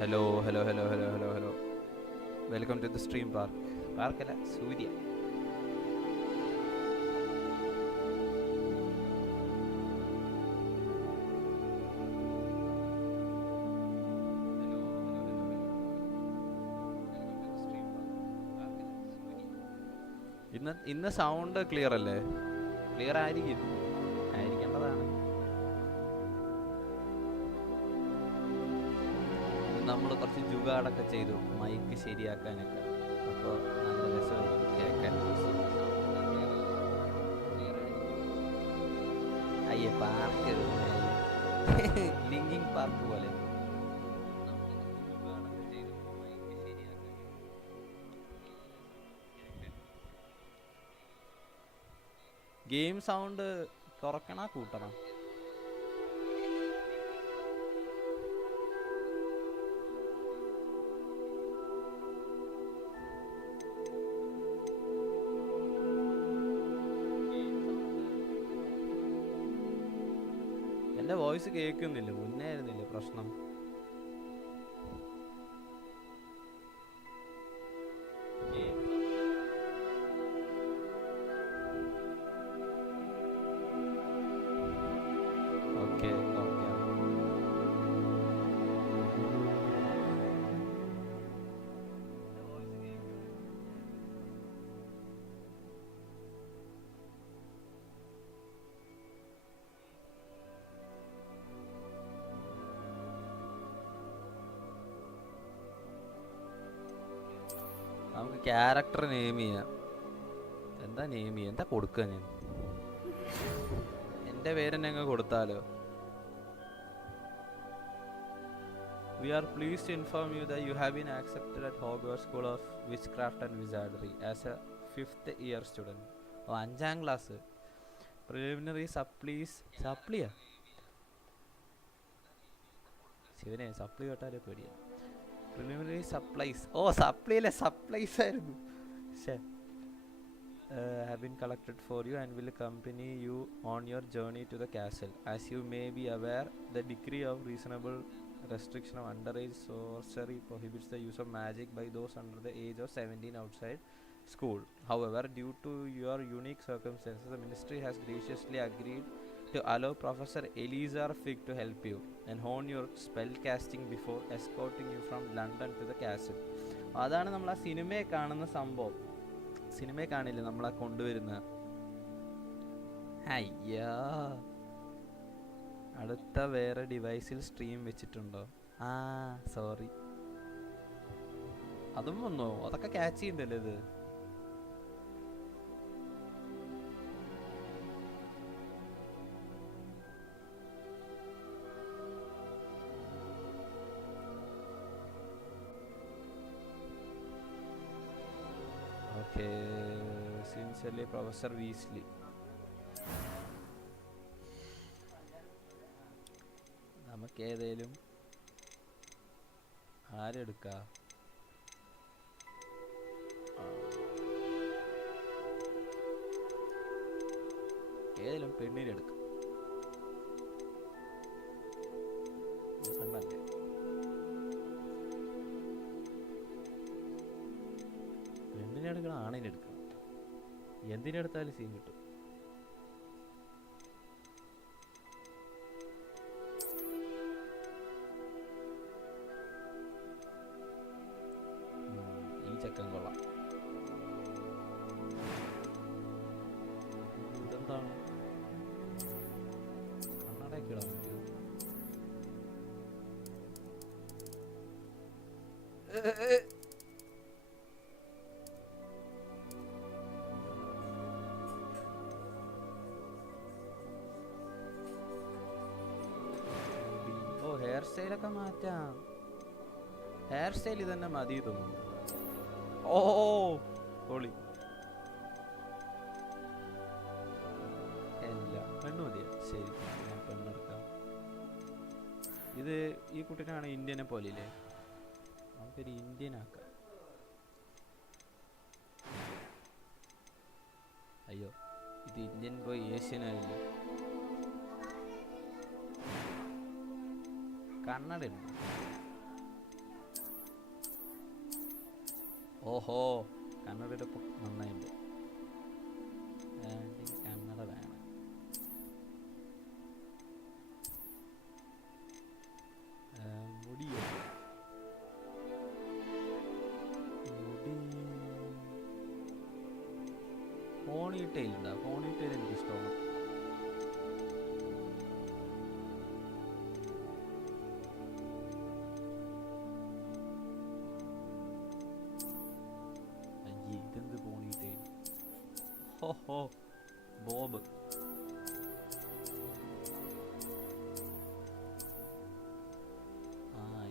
Hello, hello, hello, hello, hello, hello. Welcome to the stream park. Park അല്ല സൂര്യ. ഇന്ന് sound clear അല്ലേ? Clear ആയിരിക്കും, ആയിരിക്കേണ്ടതാണ്. നമ്മൾ കുറച്ച് ജുഗാടൊക്കെ ചെയ്തു മൈക്ക് ശരിയാക്കാനൊക്കെ. അപ്പോൾ നല്ല രസമായിരിക്കും കേൾക്കാൻ. അയ്യേ, പാർക്ക് ലിങ്കിങ് പാർക്ക് പോലെ. ഗെയിം സൗണ്ട് തുറക്കണ കൂട്ടണം. എൻ്റെ വോയിസ് കേൾക്കുന്നില്ല, മുന്നേ ആയിരുന്നില്ല പ്രശ്നം. Okay okay. നമുക്ക് ക്യാരക്ടർ നെയിം ചെയ്യാം. എന്താ നെയിം ചെയ്യാം, എന്താ കൊടുക്കുക? ഞാൻ എൻ്റെ പേര് തന്നെ അങ്ങ് കൊടുത്താലോ? We are pleased to inform you that you have been accepted at Hogwarts School of Witchcraft and Wizardry as a 5th year student. ഓ, 5ാം ക്ലാസ്. പ്രിലിമിനറി സപ്ലിയാ? ശിവനെ, സപ്ലി കേട്ടാലേ പേടിയാ. Preliminary supplies. ഓ, സപ്ലിയിലെ സപ്ലൈസ് ആയിരുന്നു. Have been collected for you and will accompany you on your journey to the castle. As you may be aware, the degree of reasonable restriction of underage sorcery prohibits the use of magic by those under the age of 17 outside school. However, due to your unique circumstances, the ministry has graciously agreed to allow Professor Elizar Fig to help you and hone your spell casting before escorting you from London to the castle. അതാണ് നമ്മൾ ആ സിനിമയെ കാണുന്ന സംഭവം. സിനിമയെ കാണില്ലേ നമ്മളെ കൊണ്ടുവരുന്ന. അയ്യാ, അടുത്ത വേറെ ഡിവൈസിൽ സ്ട്രീം വെച്ചിട്ടുണ്ടോ? ആ, സോറി. അതും വന്നോ? അതൊക്കെ ക്യാച്ച് ചെയ്യണ്ടല്ലേ ഇത്? ഓക്കെ. Sincerely professor Weasley. നമുക്ക് ഏതേലും ആരെടുക്കാം? ഏതെങ്കിലും പെണ്ണിനെടുക്കാം. പെണ്ണല്ലേ? പെണ്ണിനെടുക്കണം, ആണിനെടുക്കണം. എന്തിനെടുത്താലും സീൻ കിട്ടും. ഈ ചക്കൻ കൊള്ളാം. ഇതെന്താണ്? കണ്ണടയൊക്കെ ഇടാൻ പറ്റുമോ? ഹെയർ സ്റ്റൈലൊക്കെ മാറ്റാം. ഹെയർ സ്റ്റൈൽ ഇതന്നെ മതി തോന്നുന്നു. ഓ, പൊളി. എല്ലാം പെണ്ണ് മതിയാ? ശരി, ഞാൻ പെണ്ണെടുക്കാം. ഇത് ഈ കുട്ടീനാണ് ഇന്ത്യനെ പോലെയില്ലേ? നമുക്കൊരു ഇന്ത്യൻ ആക്കാം. അയ്യോ, ഇത് ഇന്ത്യൻ പോയി ഏഷ്യനായില്ല. കണ്ണട ഓഹോ, കണ്ണടയുടെ നന്നായിട്ടുണ്ട്. കണ്ണട വേണം. മുടിയോ? മുടി പോണിടെയിൽ ഉണ്ടോ? പോണിടെയിൽ എനിക്കിഷ്ടമാണ്. ഇതെന്ത് പോണിടെയിൽ? ഹോ ബോബ്.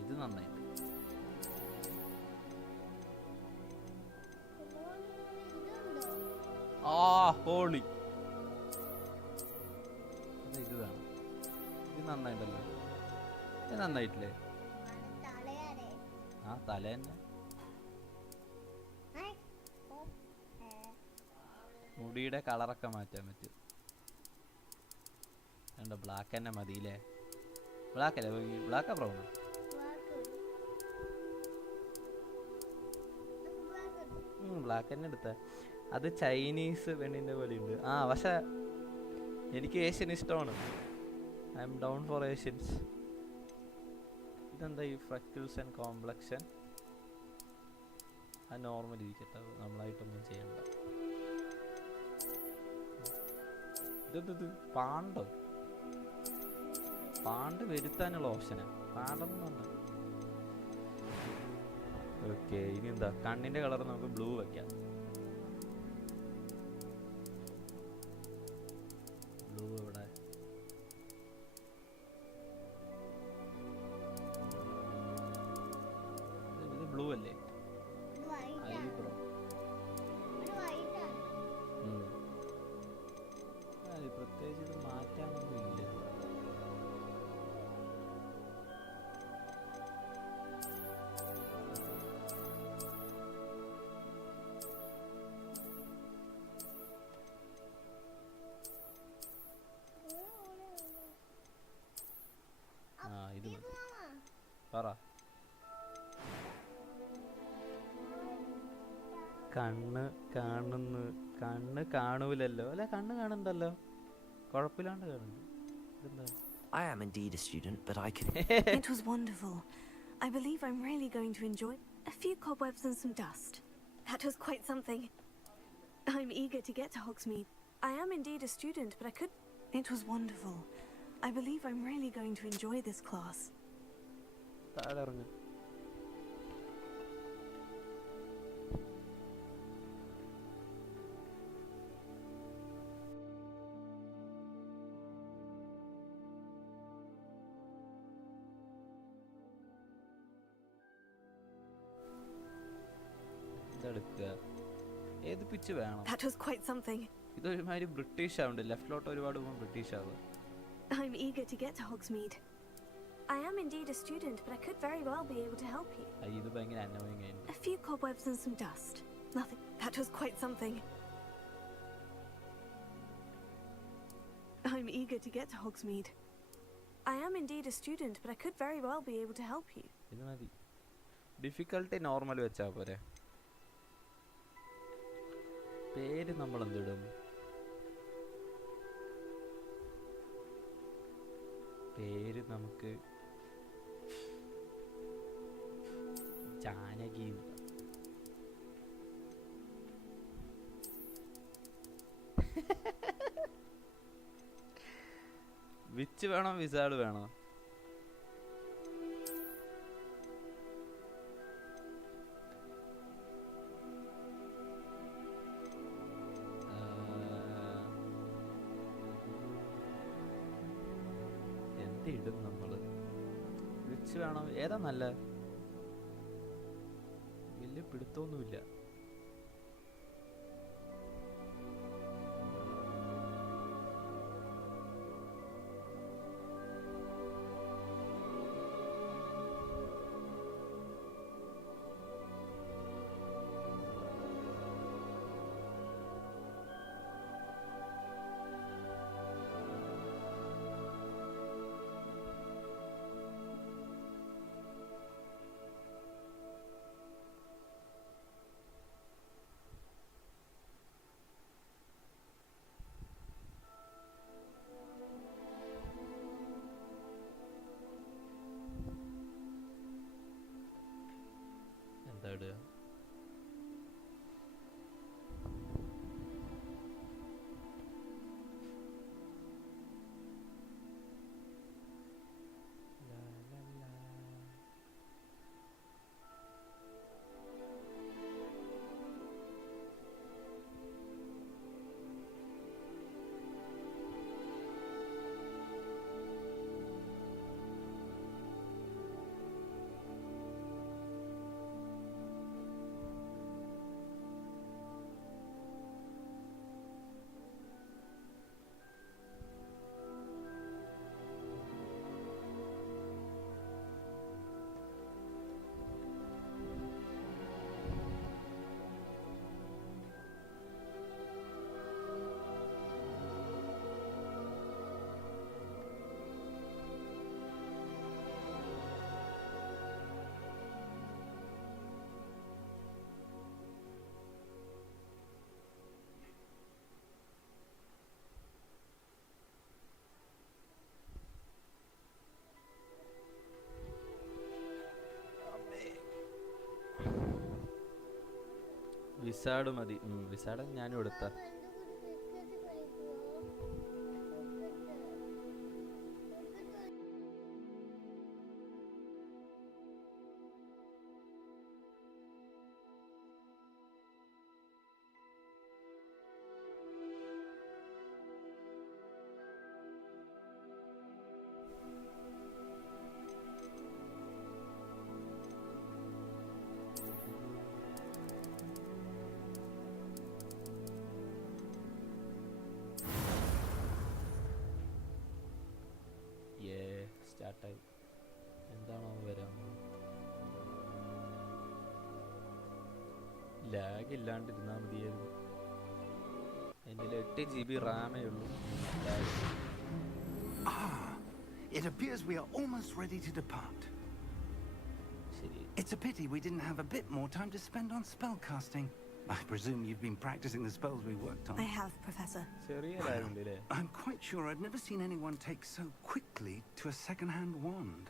ഇത് നന്നായിട്ട്. ഹോളി. ഇത് വേണം. ഇത് നന്നായിട്ടല്ലോ. ഇത് നന്നായിട്ടില്ലേ? തല തന്നെ. മുടിയുടെ കളറൊക്കെ മാറ്റാൻ പറ്റും. ബ്ലാക്ക് തന്നെ മതിയില്ലേ? ബ്ലാക്ക് അല്ലേ? ബ്ലാക്കാ ബ്രൗണോ? ബ്ലാക്ക് തന്നെ എടുത്ത. അത് ചൈനീസ് പെണ്ണിന്റെ പോലെ ഉണ്ട്. പക്ഷെ എനിക്ക് ഏഷ്യൻ ഇഷ്ടമാണ്. I'm down for Asians. ഇതെന്താ ഈ ഫ്രക്കിൾസ് ആൻഡ് കോംപ്ലക്ഷൻ? അത് നോർമൽ ഇരിക്കട്ടെ, നമ്മളായിട്ടൊന്നും ചെയ്യണ്ട. ഇതെന്ത് പാണ്ട് വരുത്താനുള്ള ഓപ്ഷനാ പാണ്ടെന്ന് പറഞ്ഞു. ഓക്കെ, ഇനി എന്താ? കണ്ണിന്റെ കളർ നമുക്ക് ബ്ലൂ വെക്കാം. ബ്ലൂ ഇവിടെ. ഇത് ബ്ലൂ അല്ലേ? ഐബ്രോ. പ്രത്യേകിച്ച് ഇത് മാറ്റാനൊന്നും ഇല്ല. ഇത് പറ. കണ്ണ് കാണൂലല്ലോ അല്ലെ? കണ്ണ് കാണുന്നുണ്ടല്ലോ, കുഴപ്പമില്ലാണ്ട് കാണുന്നുണ്ട്. I am indeed a student, but I can. It was wonderful. I believe I'm really going to enjoy a few cobwebs and some dust. That was quite something. I'm eager to get to Hogsmeade. I am indeed a student, but I could. It was wonderful. I believe I'm really going to enjoy this class. ഏത് pitch വേണം? That was quite something. ഇതൊരുമാതിരി British ആവുണ്ട്. ലെഫ്റ്റിലോട്ട് ഒരുപാട് പോകുമ്പോൾ British ആവും. I'm eager to get to Hogsmeade. I am indeed a student, but I could very well be able to help you. ഇത് ഭയങ്കര annoying ആയിരുന്നു. A few cobwebs and some dust. Nothing. That was quite something. I'm eager to get to Hogsmeade. I am indeed a student, but I could very well be able to help you. ഇത് മതി. Difficulty normal വെച്ചാ പോരെ. പേര് നമ്മൾ എന്തിടും? പേര് നമുക്ക് Janaki. Which വേണോ wizard വേണോ? ഇടും നമ്മള്. വിച്ച് വേണം? ഏതാ നല്ല? വലിയ പിടുത്തൊന്നുമില്ല. വിസാഡ് മതി. വിസാഡ് ഞാനും എടുത്ത. സ്റ്റാർട്ടായി. എന്താണോ വരാൻ ലാഗ് ഇല്ലാണ്ടിരുന്നാൽ മതിയായിരുന്നു. എൻ്റെ 8 GB റാമേ ഉള്ളൂ. It appears we are almost ready to depart. ശരി. It's a pity we didn't have a bit more time to spend on spellcasting. I presume you've been practicing the spells we worked on. I have, Professor. ചെറിയ ലാഗുണ്ട് അല്ലേ? I'm quite sure I've never seen anyone take so quickly to a second-hand wand.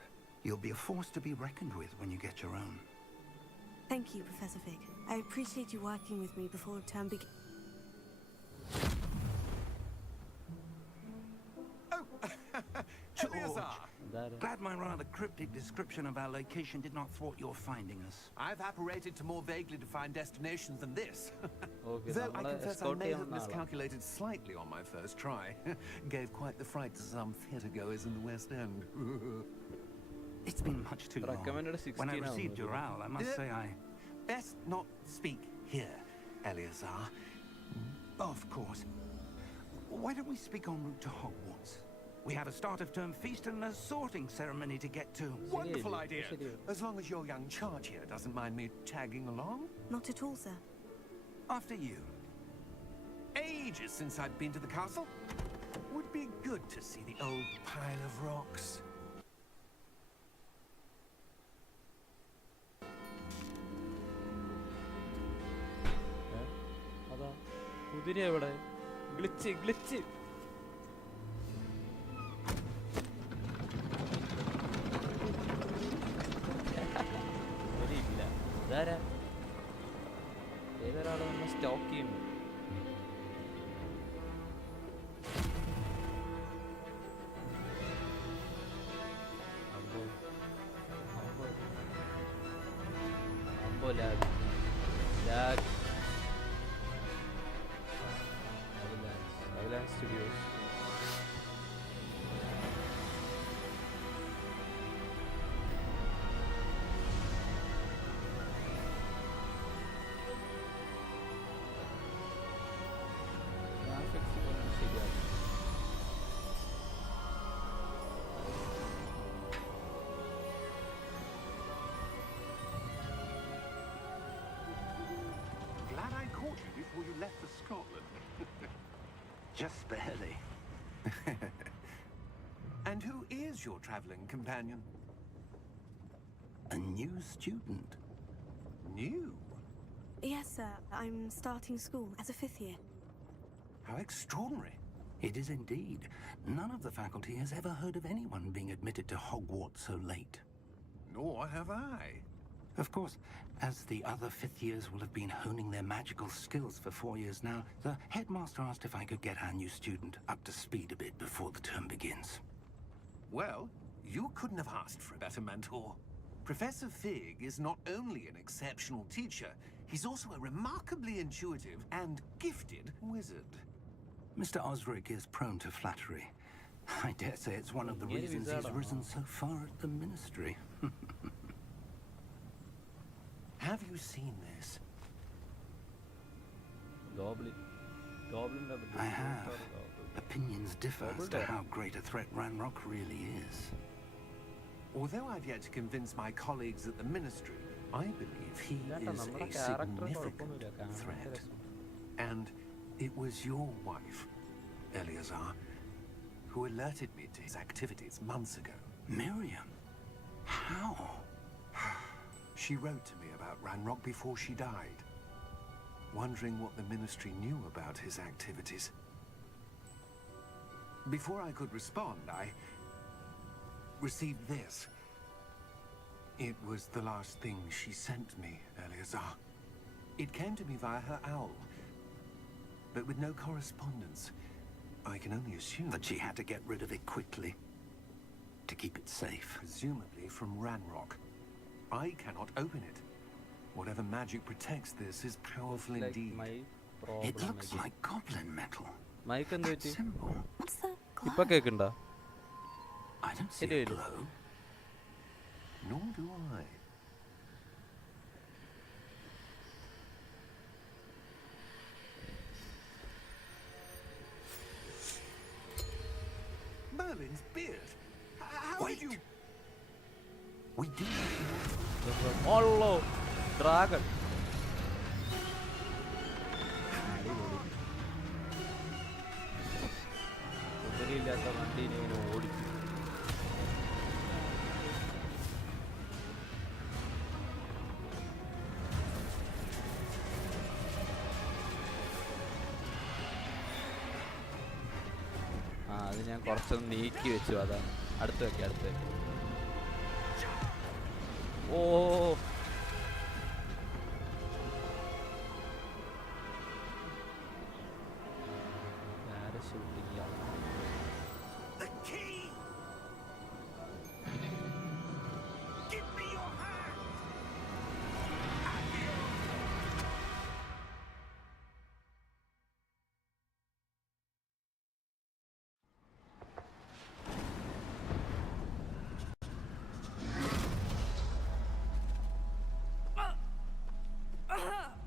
You'll be a force to be reckoned with when you get your own. Thank you, Professor Fig. I appreciate you working with me before term begins. George, glad my rather cryptic description of our location did not thwart your finding us. I've apparated to more vaguely defined destinations than this. Okay, Though I confess I may have escort miscalculated slightly on my first try. Gave quite the fright to some theatre goers in the West End. It's been much too long. Recommended 16 When I received your owl, I must say I... Best not speak here, Eleazar. Of course. Why don't we speak en route to Hogwarts? We have a start-of-term feast and a sorting ceremony to get to. Wonderful idea. As long as your young charge here doesn't mind me tagging along. Not at all, sir. After you. Ages since I've been to the castle. Would be good to see the old pile of rocks. അതാ കുതിര എവിടെ? Glitch ഇല്ല. ഇതാരാ? ഏതൊരാൾ നമ്മൾ stock ചെയ്യുന്നു? അമ്പോ lag Studios. Graphics కొంచెం ശരിയാണ്. Glad I caught you before you left for Scotland. Just barely. And who is your traveling companion? A new student. New? Yes, sir. I'm starting school as a 5th year. How extraordinary. It is indeed. None of the faculty has ever heard of anyone being admitted to Hogwarts so late. Nor have I. Of course, as the other 5th years will have been honing their magical skills for 4 years now, the headmaster asked if I could get our new student up to speed a bit before the term begins. Well, you couldn't have asked for a better mentor. Professor Fig is not only an exceptional teacher, he's also a remarkably intuitive and gifted wizard. Mr. Osric is prone to flattery. I dare say it's one of the reasons he's risen so far at the ministry. Have you seen this? Goblin. I have. Opinions differ as to how great a threat Ranrock really is. Although I've yet to convince my colleagues at the ministry, I believe he is a significant threat. And it was your wife, Eleazar, who alerted me to his activities months ago. Miriam? How? She wrote to me about Ranrock before she died, wondering what the ministry knew about his activities. Before I could respond, I received this. It was the last thing she sent me, Eleazar. It came to me via her owl, but with no correspondence. I can only assume That she had to get rid of it quickly to keep it safe. presumably from Ranrock. I cannot open it. Whatever magic protects this is powerful Like indeed. my It problem looks again. like goblin metal. Mic എന്ത് That പറ്റി? symbol. What's the ഇപ്പൊ glow? കേൾക്കണ്ടോ? I don't see a It is. glow. Nor do I. Merlin's beard. How Wait. did you? We do ഓളോ dragon. കുതിരയില്ലാത്ത വണ്ടീനെ ഇങ്ങനെ ഓടിക്കും. അത് ഞാൻ കുറച്ചൊന്ന് നീക്കി വെച്ചു. അതാണ് അടുത്ത് വെക്കാം, അടുത്ത് വെക്കാം. ഓ shooting. The key! Give me your hand!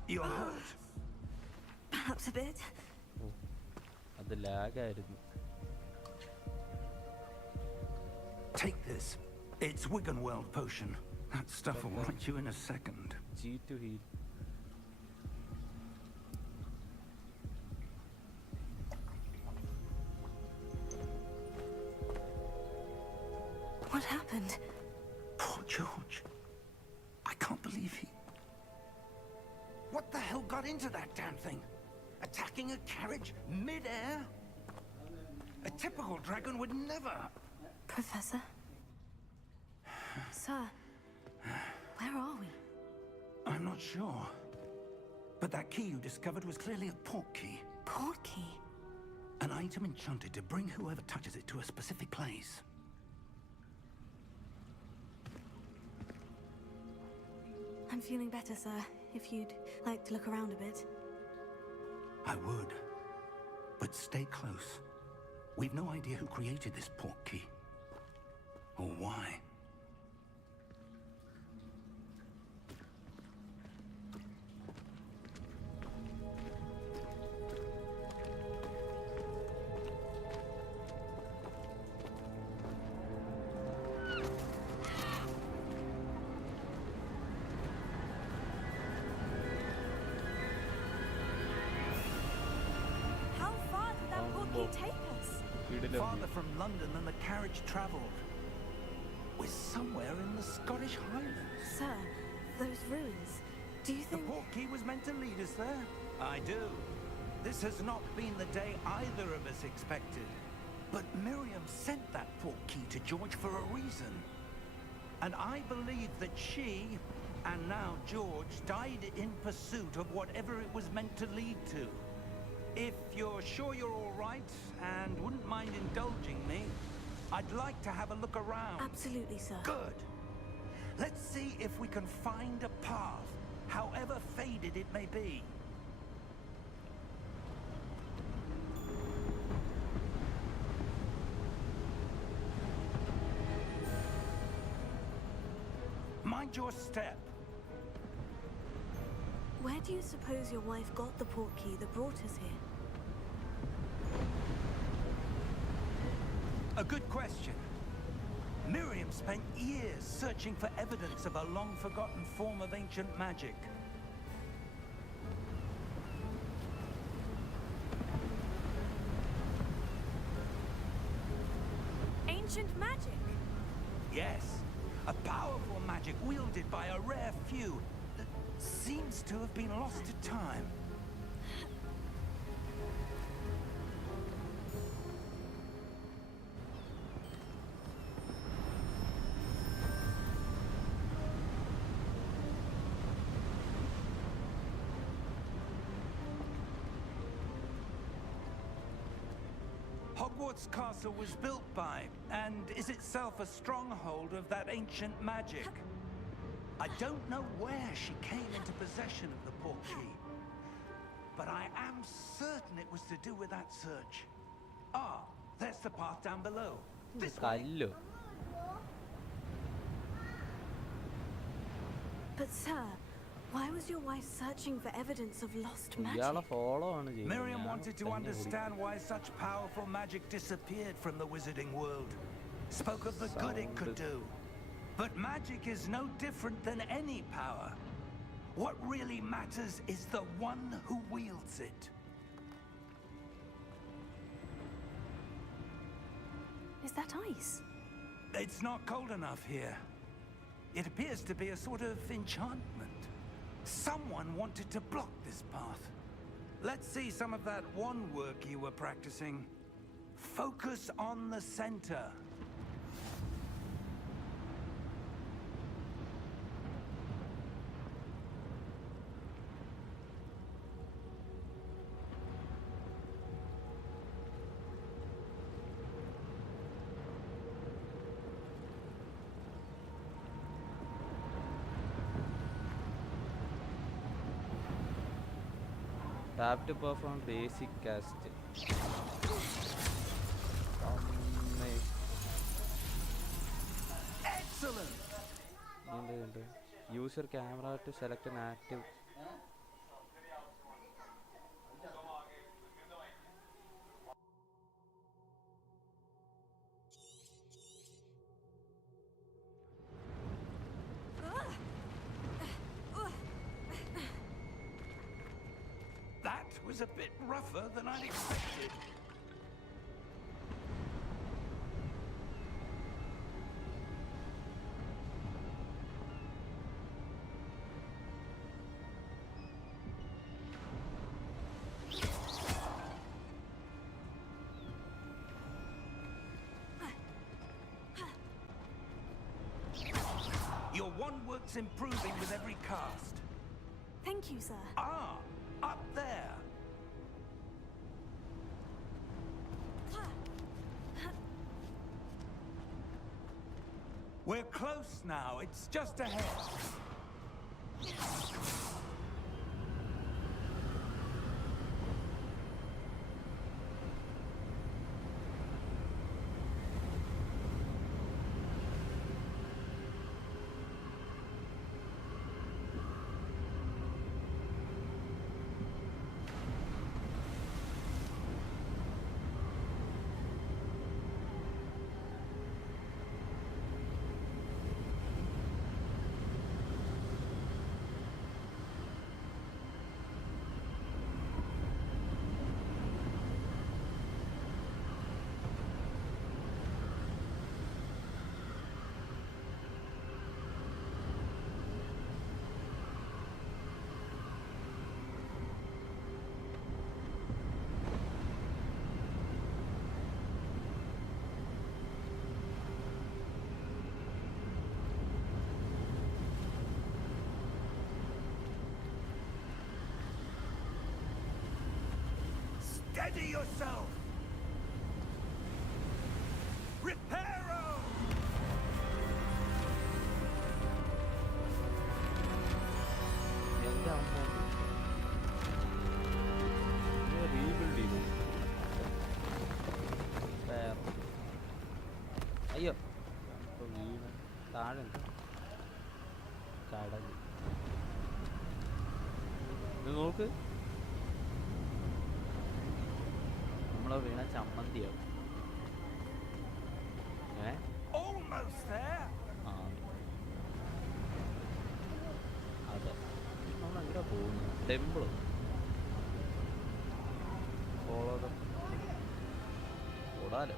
You're hurt. Perhaps a bit. അത് ലാഗായിരുന്നു. Take this. It's Wiggenweld potion. That stuff will right you in a second. G to heal. What happened? Poor George. I can't believe he... What the hell got into that damn thing? Attacking a carriage mid-air? A typical dragon would never... Professor? Sir, where are we? I'm not sure. But that key you discovered was clearly a port key. Port key? An item enchanted to bring whoever touches it to a specific place. I'm feeling better, sir. If you'd like to look around a bit. I would. But stay close. We've no idea who created this port key. Or why. How far did that port key take us? Farther from London than the carriage travelled. We're somewhere in the Scottish Highlands. Sir, those ruins. Do you The think... port key was meant to lead us there? I do. This has not been the day either of us expected. But Miriam sent that port key to George for a reason. And I believe that she, and now George, died in pursuit of whatever it was meant to lead to. If you're sure you're all right and wouldn't mind indulging me, I'd like to have a look around. Absolutely, sir. Good. Let's see if we can find a path, however faded it may be. Mind your step. Where do you suppose your wife got the port key that brought us here? A good question. Miriam spent years searching for evidence of a long-forgotten form of ancient magic. Ancient magic? Yes, a powerful magic wielded by a rare few that seems to have been lost to time. Hogwarts castle was built by, and is itself a stronghold of that ancient magic. I don't know where she came into possession of the portkey, but I am certain it was to do with that search. Ah, there's the path down below. This way. കല്ലോ. But sir, why was your wife searching for evidence of lost ഇയാളെ magic? Follow ആണ് ചെയ്യുന്നത്. Miriam ഞാൻ wanted to തന്നെ understand why such powerful magic disappeared from the wizarding world. Spoke of the good it could do. But magic is no different than any power. What really matters is the one who wields it. Is that ice? It's not cold enough here. It appears to be a sort of enchantment. Someone wanted to block this path. Let's see some of that wand work you were practicing. Focus on the center. Tap to perform basic cast. Excellent. Use your camera to select an active. That was a bit rougher than I'd expected. Your wand work's improving with every cast. Thank you, sir. Ah, up there. We're close now. It's just ahead. Steady yourself! Reparo! എൻ്റെ അമ്മ rebuild ചെയ്തു. അയ്യോ ഇപ്പോൾ വീണ് താഴെ കടൽ. ഇത് നോക്ക്, നമ്മളെ വീണ ചമ്മന്തിയാവും. Almost there. ആ അതെ, നമ്മളെങ്ങനെ പോകുന്നു? ടെമ്പിളോ? ഫോളോ ഓടാലോ.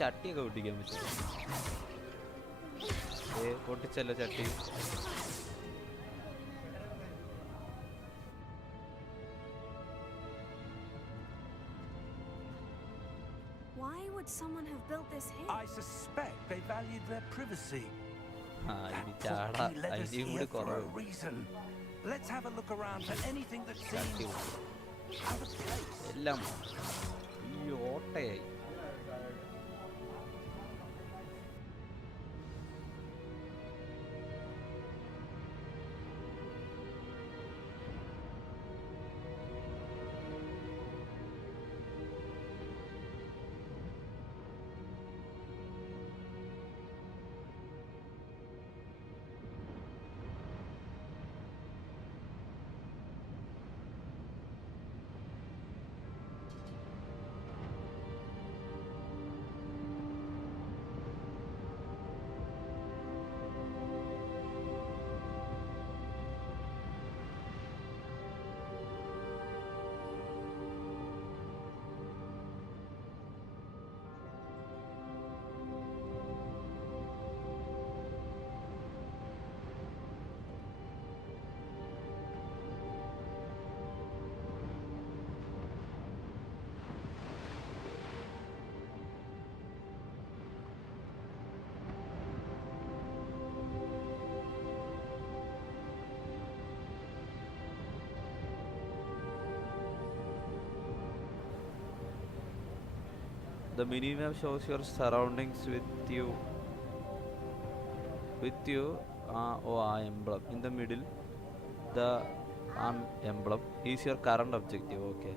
ചട്ടിയൊക്കെ പൊട്ടിക്കാൻ പറ്റും. പൊട്ടിച്ചല്ലോ ചട്ടി. Why would someone have built this here? I suspect they valued their privacy. ആ That ഇനി ചാടാ, portkey led us അതിൻ്റെയും here കൂടി for a കുറവ്. reason. Let's have a look around for anything that ചട്ടി seems out of place. എല്ലാം ഈ ഓട്ടയായി. The minimap shows your surroundings with you. Emblem in the middle. The emblem is your current objective. Okay.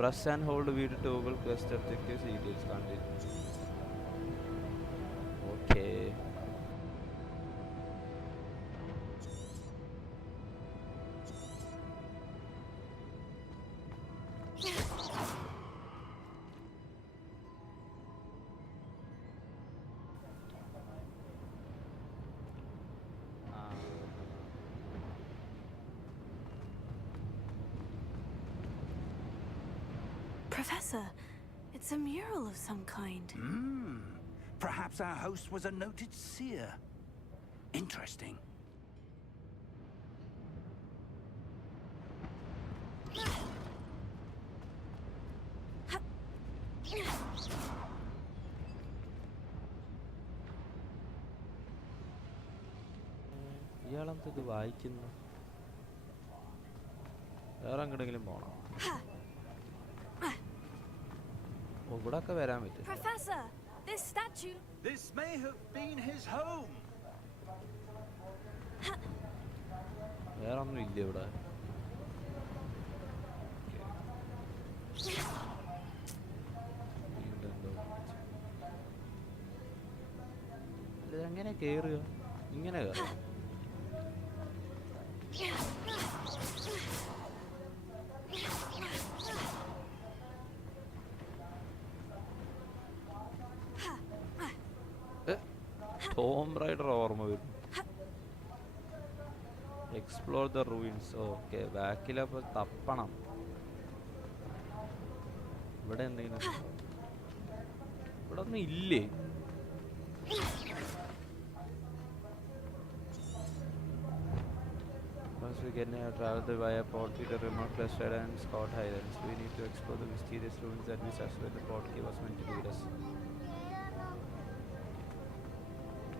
Press and hold V to toggle quest objectives details. Continue. Okay. Professor, it's a mural of some kind. Perhaps our host was a noted seer. Interesting. ഇയാളെന്ത് ഇത് വായിക്കുന്നു? വേറെ എങ്ങോട്ടെങ്കിലും പോകണം. ഇവിടെ ഒക്കെ വരാൻ പറ്റും. Professor, this statue. This may have been his home. വേറെ ഒന്നും ഇല്ല ഇവിടെ. ഇതെങ്ങനെ കേറുക? ഇങ്ങനെ കയറുക? ടോം റൈഡർ ഓർമ്മ വരും. Explore the ruins. ഓക്കെ, ബാക്കിലപ്പോൾ തപ്പണം. ഇവിടെ എന്തെങ്കിലും ഇവിടെ ഒന്നും ഇല്ലേ? Once we get near, travel the via port to the remote clustered and Scott Highlands. We need to explore the mysterious ruins that we suspect the port key was meant to lead us.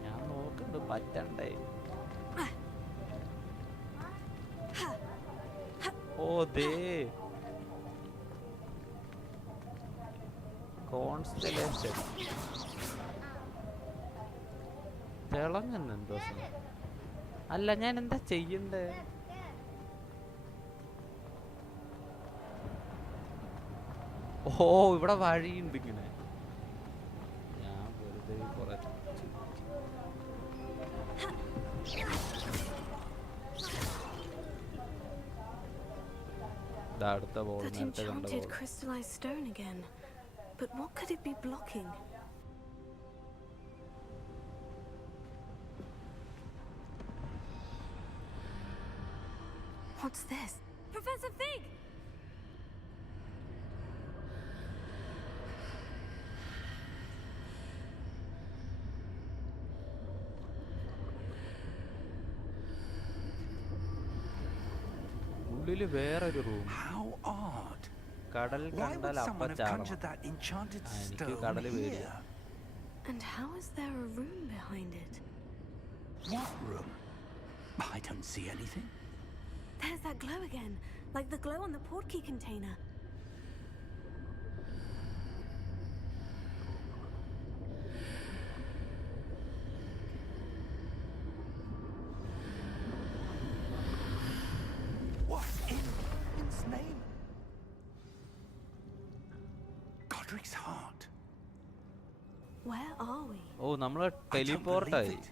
ഞാൻ നോക്കുന്നുണ്ട്, പറ്റണ്ടേ? ഓ ദേ constellation തിളങ്ങുന്നുണ്ടോ? അല്ല, ഞാൻ എന്താ ചെയ്യണ്ടേ? ഓ, ഇവിടെ വഴിയുണ്ട് ഇങ്ങനെ. ഞാൻ വെറുതെ കുറെ അടുത്ത ball That enchanted crystallized stone again. But what could it be blocking? What's this? Professor Fig! ഉള്ളില് വേറൊരു റൂം. How odd. കടൽ Why would കണ്ടാൽ someone അപ്പം have ചാടണം. conjured that enchanted എനിക്ക് stone കടൽ പേടിയാ. here? And how is there a room behind it? What room? I don't see anything. There's that glow again. Like the glow on the portkey container. What in its name? Godric's heart. Where are we? Oh, നമ്മൾ I don't teleport believe ആയി. it.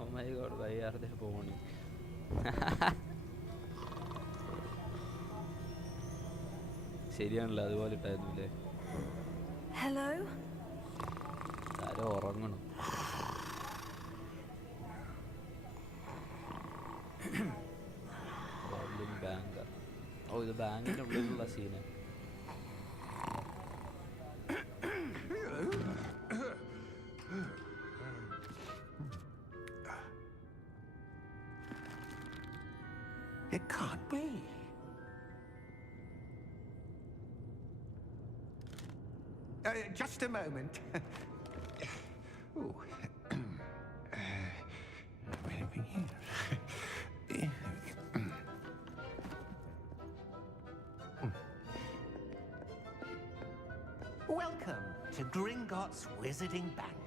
Oh my god, why are they burning? ശരിയാണല്ലോ, അതുപോലെ ഇട്ടായിരുന്നില്ലേ? Hello? ആരോ ഉറങ്ങണം. Bank. ഓ, ഇത് ബാങ്കിന്റെ ഉള്ളിലുള്ള scene. It can't be. Just a moment. Ooh. Anything here? Welcome to Gringotts Wizarding Bank.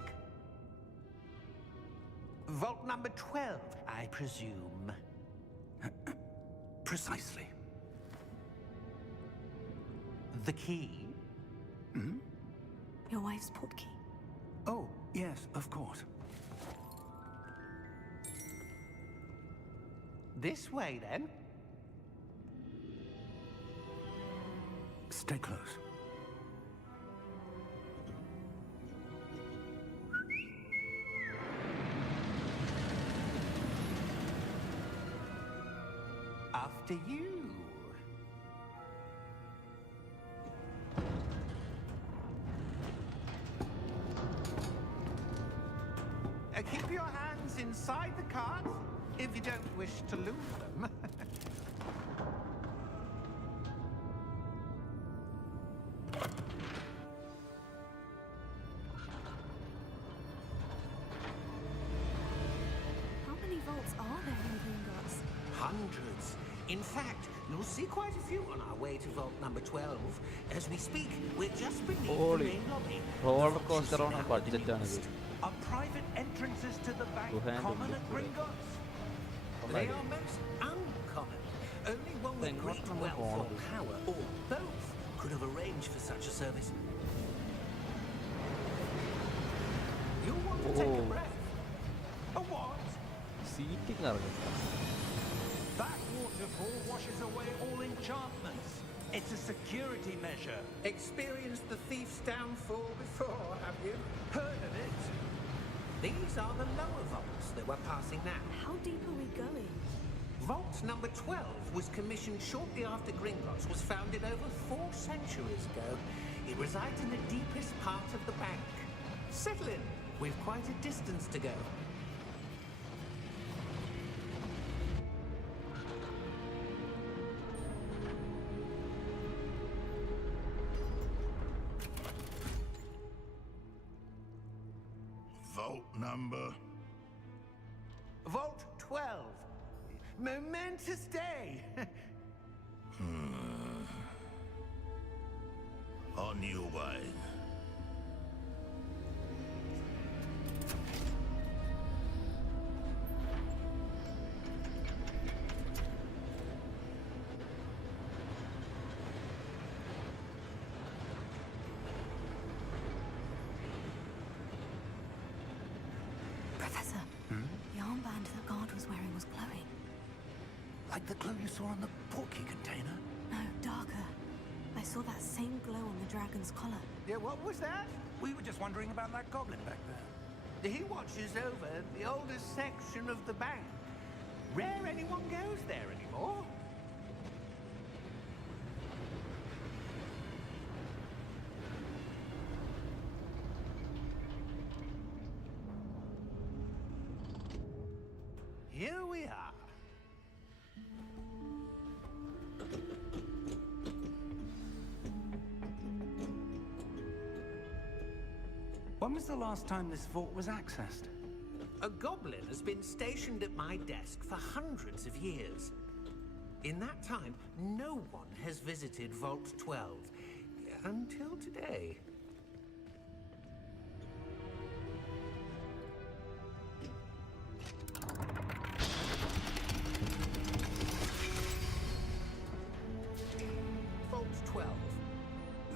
Vault number 12, I presume. Precisely. The key? Your wife's portkey. Oh, yes, of course. This way, then. Stay close. After you. Keep your hands inside the cards if you don't wish to lose them. How many vaults are there in Gringotts? Hundreds. In fact, you'll see quite a few on our way to vault number 12. As we speak, we're just beneath the Holy. main lobby. Roller The vault coaster you on see a now at the budget ആണ് newest. ഇത്. Are private entrances to the bank Two-handed common at liquid. Gringotts? They are most uncommon. Only one with Then great what wealth or from the power, or both, could have arranged for such a service. You want to take a Oh. breath? A what? Seating ഇറങ്ങും. That waterfall washes away all enchantments. It's a security measure. Experienced the thief's downfall before, have you? Heard of it? These are the lower vaults that we're passing now. How deep are we going? Vault number 12 was commissioned shortly after Gringotts was founded over 4 centuries ago. It resides in the deepest part of the bank. Settle in. We've quite a distance to go. Vault number. Vault 12. Momentous day. On your way. Professor, the armband the guard was wearing was glowing. Like the glow you saw on the portkey container? No, darker. I saw that same glow on the dragon's collar. Yeah, what was that? We were just wondering about that goblin back there. He watches over the oldest section of the bank. Rare anyone goes there anymore. Here we are. When was the last time this vault was accessed? A goblin has been stationed at my desk for hundreds of years. In that time, no one has visited Vault 12. Until today. Vault 12.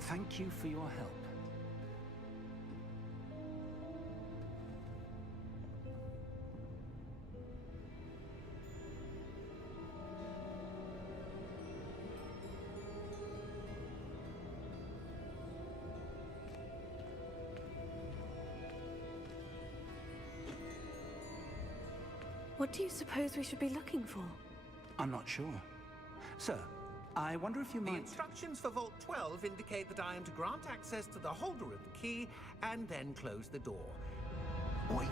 Thank you for your help. What do you suppose we should be looking for? I'm not sure. Sir, I wonder if you The might... instructions for Vault 12 indicate that I am to grant access to the holder of the key and then close the door. Wait.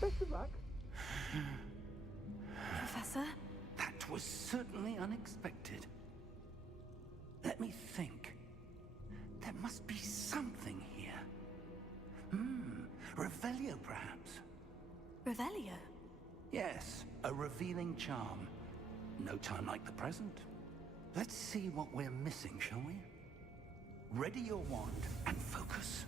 Best of luck. Professor? That was certainly unexpected. Let me think. There must be something here. Revelio, perhaps? Revelio? Yes, a revealing charm. No time like the present. Let's see what we're missing, shall we? Ready your wand and focus.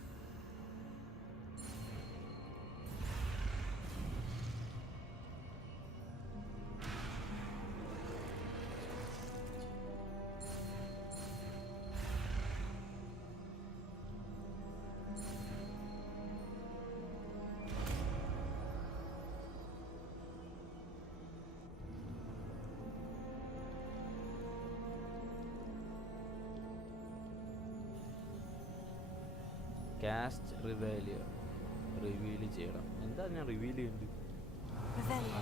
Cast Revelio. Reveal ചെയ്യണം. എന്താ ഞാൻ reveal ചെയ്യുന്നത്? Revelio.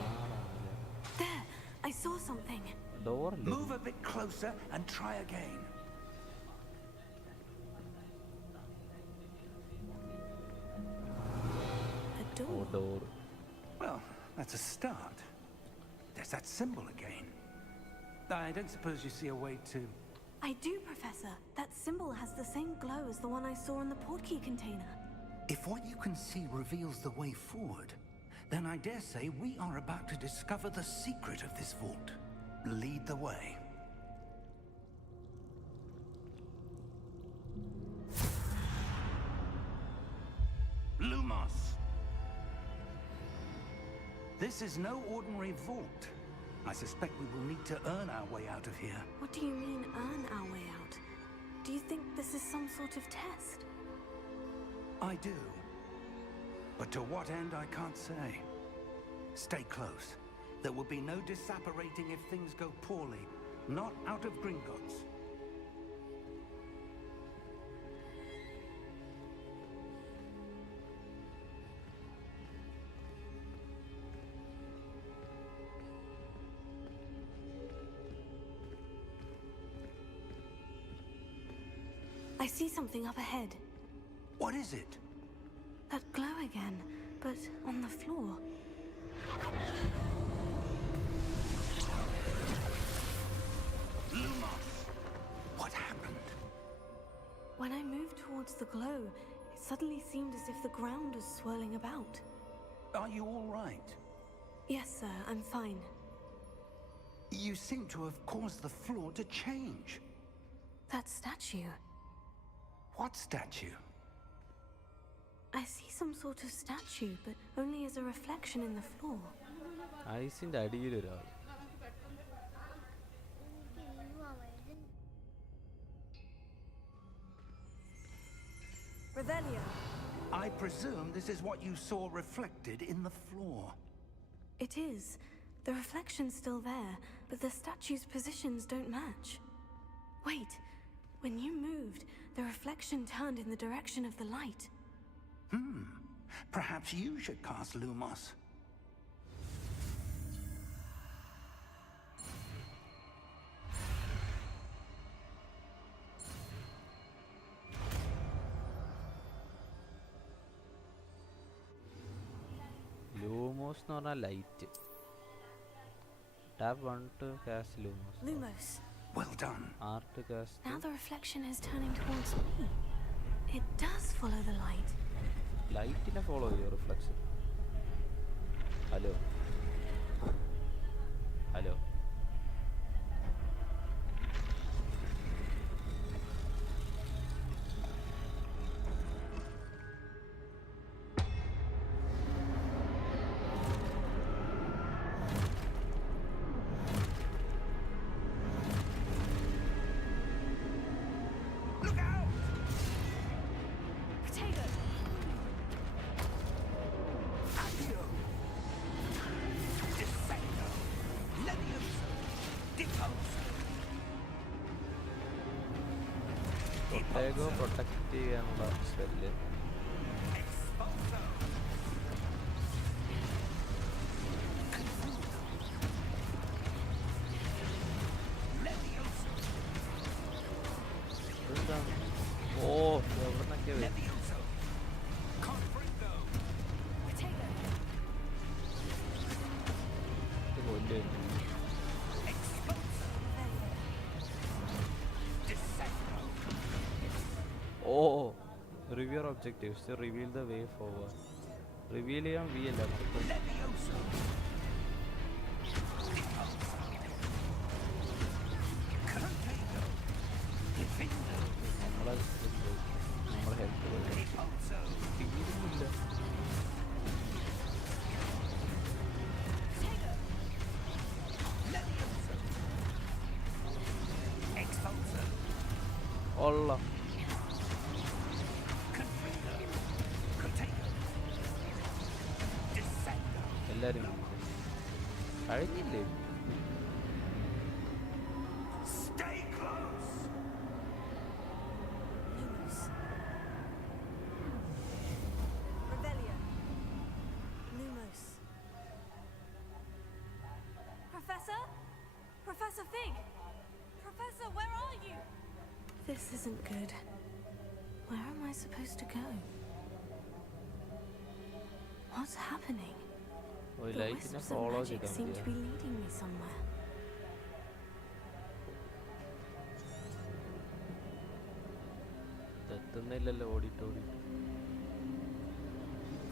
There! I saw something. Door. Move a bit closer and try again. A door. Oh, door. Well, that's a start. There's that symbol again. I don't suppose you see a way to... I do, Professor. That symbol has the same glow as the one I saw in the portkey container. If what you can see reveals the way forward, then I dare say we are about to discover the secret of this vault. Lead the way. Lumos! This is no ordinary vault. I suspect we will need to earn our way out of here. What do you mean, earn our way out? Do you think this is some sort of test? I do. But to what end, I can't say. Stay close. There will be no disapparating if things go poorly. Not out of Gringotts. I see something up ahead. What is it? That glow again, but on the floor. Lumos! What happened? When I moved towards the glow, it suddenly seemed as if the ground was swirling about. Are you all right? Yes, sir, I'm fine. You seem to have caused the floor to change. That statue. What statue? I see some sort of statue, but only as a reflection in the floor. ഐസിൻ്റെ അടിയിൽ ഒരാൾ. Revelio. I presume this is what you saw reflected in the floor. It is. The reflection's still there, but the statue's positions don't match. Wait. When you moved, the reflection turned in the direction of the light. Perhaps you should cast Lumos. Lumos എന്ന് പറഞ്ഞാൽ light. Tab 1 to cast Lumos. Lumos. Well done. R to cast. Now the reflection is turning towards me. It does follow the light. ലൈറ്റിനെ follow ചെയ്യോ reflection? Hello hello Protego protect ചെയ്യാനുള്ള spell. ഓ എവിടുന്നൊക്കെ വരും? കൊല്ല്. Oh, review objectives to reveal the way forward. Reveal ചെയ്യാൻ V അല്ല നമ്മളെ ഹെൽത്ത് തീരുന്നില്ല. ഉള്ള എല്ലാരും കഴിഞ്ഞില്ലേ? Professor Fig! Professor, where are you? This isn't good. Where am I supposed to go? What's happening? The wisps of magic seem to be leading me somewhere.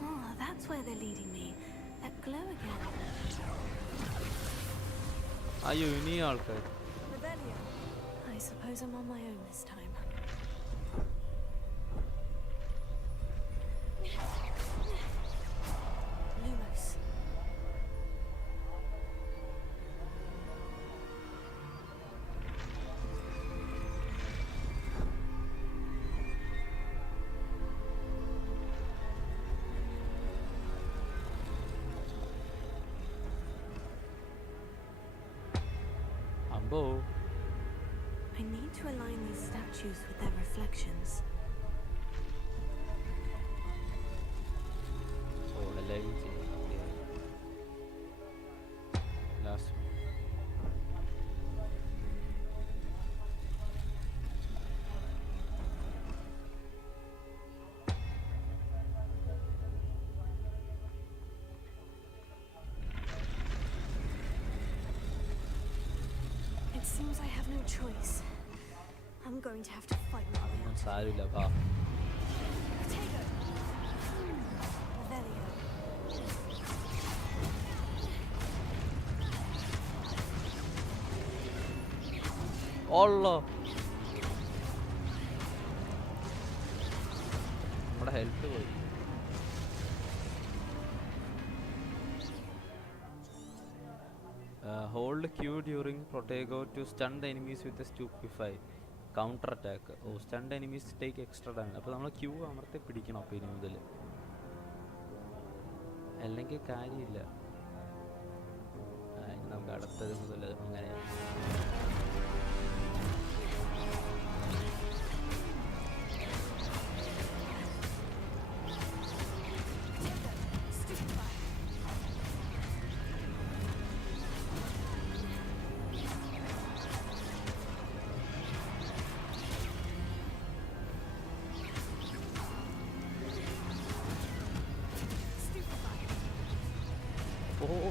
Oh, that's where they're leading me. That glow again. Are you in here? I suppose I'm on my own this time. Lumos. Ambo. I need to align these statues with their reflections. Oh, align. Last one. It seems I have no choice. I'm going to have to fight my way out. സാരില്ല വാ. Potato. Revelio. ഓള്ളോ നമ്മുടെ health പോയി. Hold Q during Protego to stun the enemies with a stupefy. Counter attack. Oh, stunned enemies take extra damage. അപ്പോൾ നമ്മൾ Q അമർത്തി പിടിക്കണം. അപ്പോൾ ഇനി മുതൽ അല്ലെങ്കിൽ കാര്യമില്ല. നമുക്ക് അടുത്തത് മുതൽ അങ്ങനെ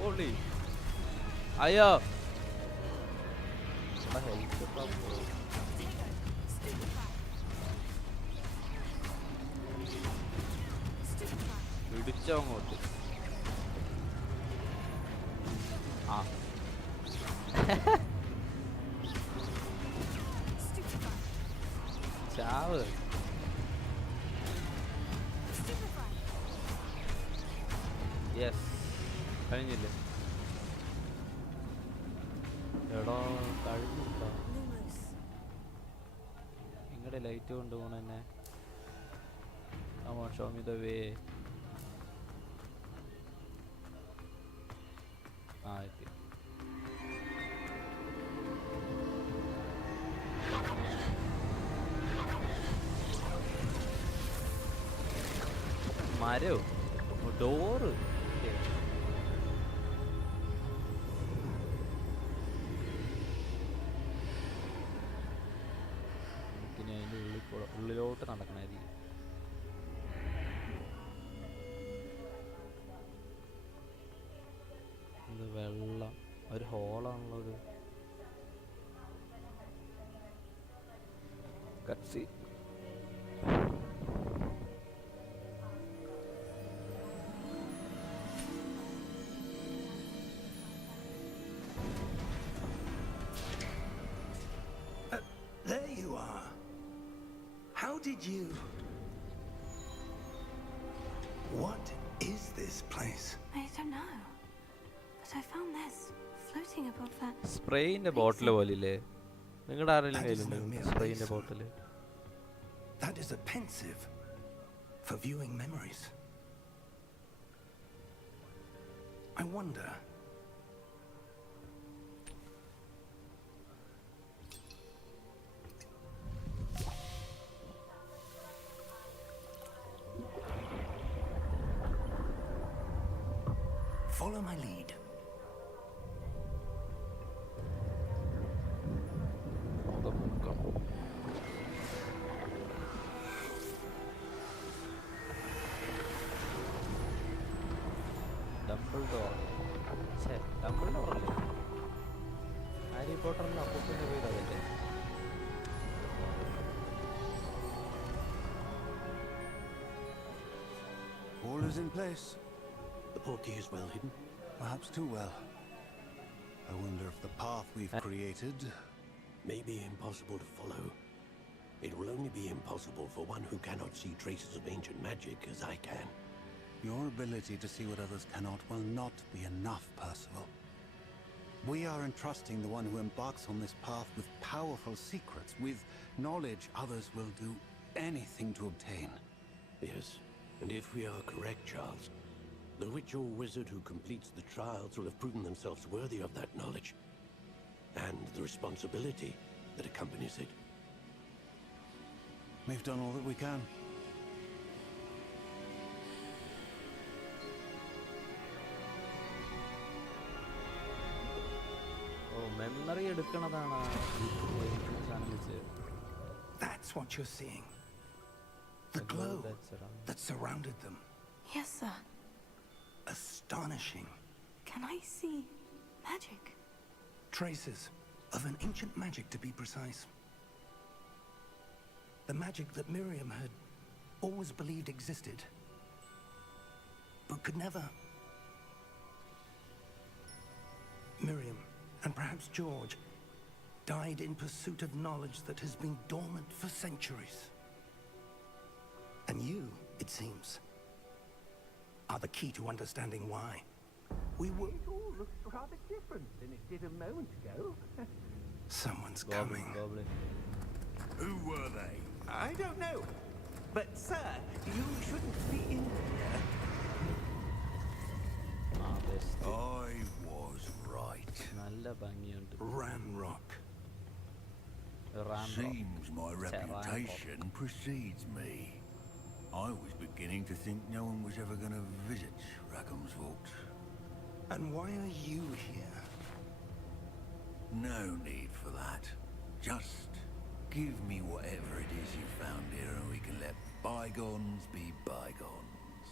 Holy! Ayo! What the hell? പിടിച്ചോ അങ്ങോട്ട്. ആ ചാവ്. യെസ്, കഴിഞ്ഞില്ലേ? എടോ കഴിഞ്ഞിട്ടോ. നിങ്ങളുടെ ലൈറ്റ് കൊണ്ടുപോകണം എന്നെ. Come on, show me the way. എത്തി. മരോ ഡോറ്. നമുക്കിനി അതിൻ്റെ ഉള്ളിലോട്ട് നടക്കണമായിരിക്കും. ഇത് വെള്ളം, ഒരു ഹോളാണുള്ളത്. കട്സി. There you are. How did you... What is this place? I don't know. But I found this floating above that. സ്പ്രേയിന്റെ ബോട്ടിൽ പോലില്ലേ? നിങ്ങളുടെ ആരെങ്കിലും കയ്യിലുണ്ട് സ്പ്രേയിന്റെ ബോട്ടിൽ? That is a pensive for viewing memories. I wonder... Follow my lead. Dumbledore. Dumbledore അല്ലേ? Harry പോട്ടറിന്റെ അപ്പൂപ്പന്റെ പേര് അതല്ലേ? All is in place. The portkey is well hidden. Perhaps too well. I wonder if the path we've created... May be impossible to follow. It will only be impossible for one who cannot see traces of ancient magic as I can. Your ability to see what others cannot will not be enough, Percival. We are entrusting the one who embarks on this path with powerful secrets, with knowledge others will do anything to obtain. Yes, and if we are correct, Charles, the witch or wizard who completes the trials will have proven themselves worthy of that knowledge, and the responsibility that accompanies it. We've done all that we can. Memory എടുക്കണതാണ്. That's what you're seeing. The glow that surrounded them. Yes, sir. Astonishing. Can I see magic? Traces of an ancient magic, to be precise. The magic that Miriam had always believed existed, but could never. Miriam, and perhaps George, died in pursuit of knowledge that has been dormant for centuries. And you, it seems, are the key to understanding why. We were... It all looks rather different than it did a moment ago. Someone's coming. Who were they? I don't know. But, sir, you shouldn't be in here. I was right. നല്ല ഭംഗിയുണ്ട്. Ramrock. Seems my reputation precedes me. I was beginning to think no one was ever going to visit Rackham's Vault. And why are you here? No need for that. Just give me whatever it is you found here and we can let bygones be bygones.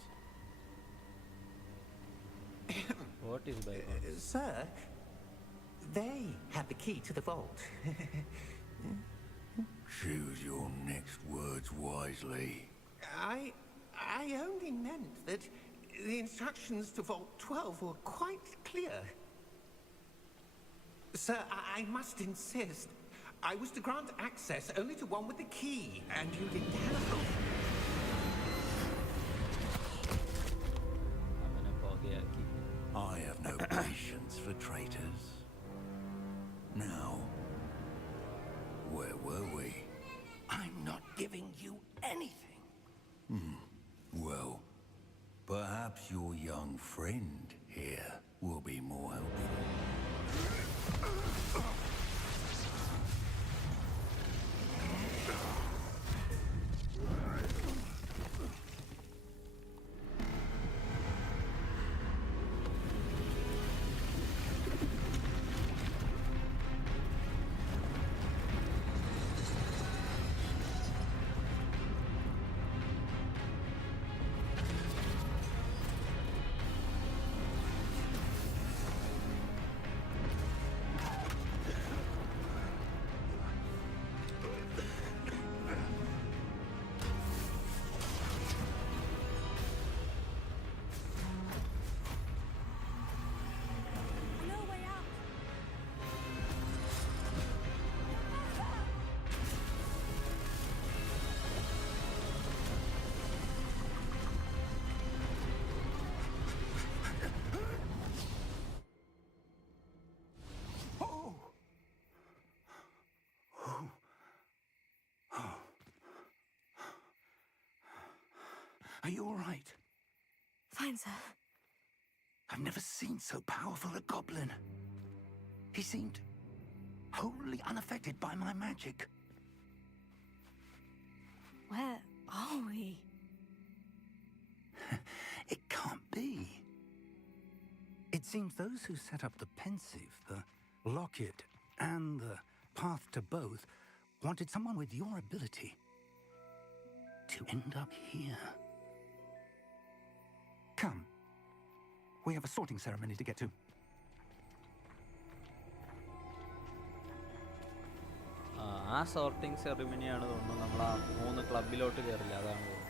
What is bygones? Sir, they have the key to the vault. Choose your next words wisely. I only meant that the instructions to Vault 12 were quite clear. Sir, I must insist. I was to grant access only to one with the key, and you didn't have them. അവനെ പോകയാക്കി. I have no patience for traitors. Now, where were we? I'm not giving you anything. Well, perhaps your young friend here will be more helpful. No way out. Are you all right? Fine, sir. I've never seen so powerful a goblin. He seemed wholly unaffected by my magic. Where are we? It can't be. It seems those who set up the pensive, the locket, and the path to both wanted someone with your ability to end up here. Come. We have a sorting ceremony to get to. ആ sorting സെറിമണിയാണ് തോന്നുന്നു. നമ്മൾ ആ 3 ക്ലബിലോട്ട് കയറില്ല, അതാണ് തോന്നുന്നു.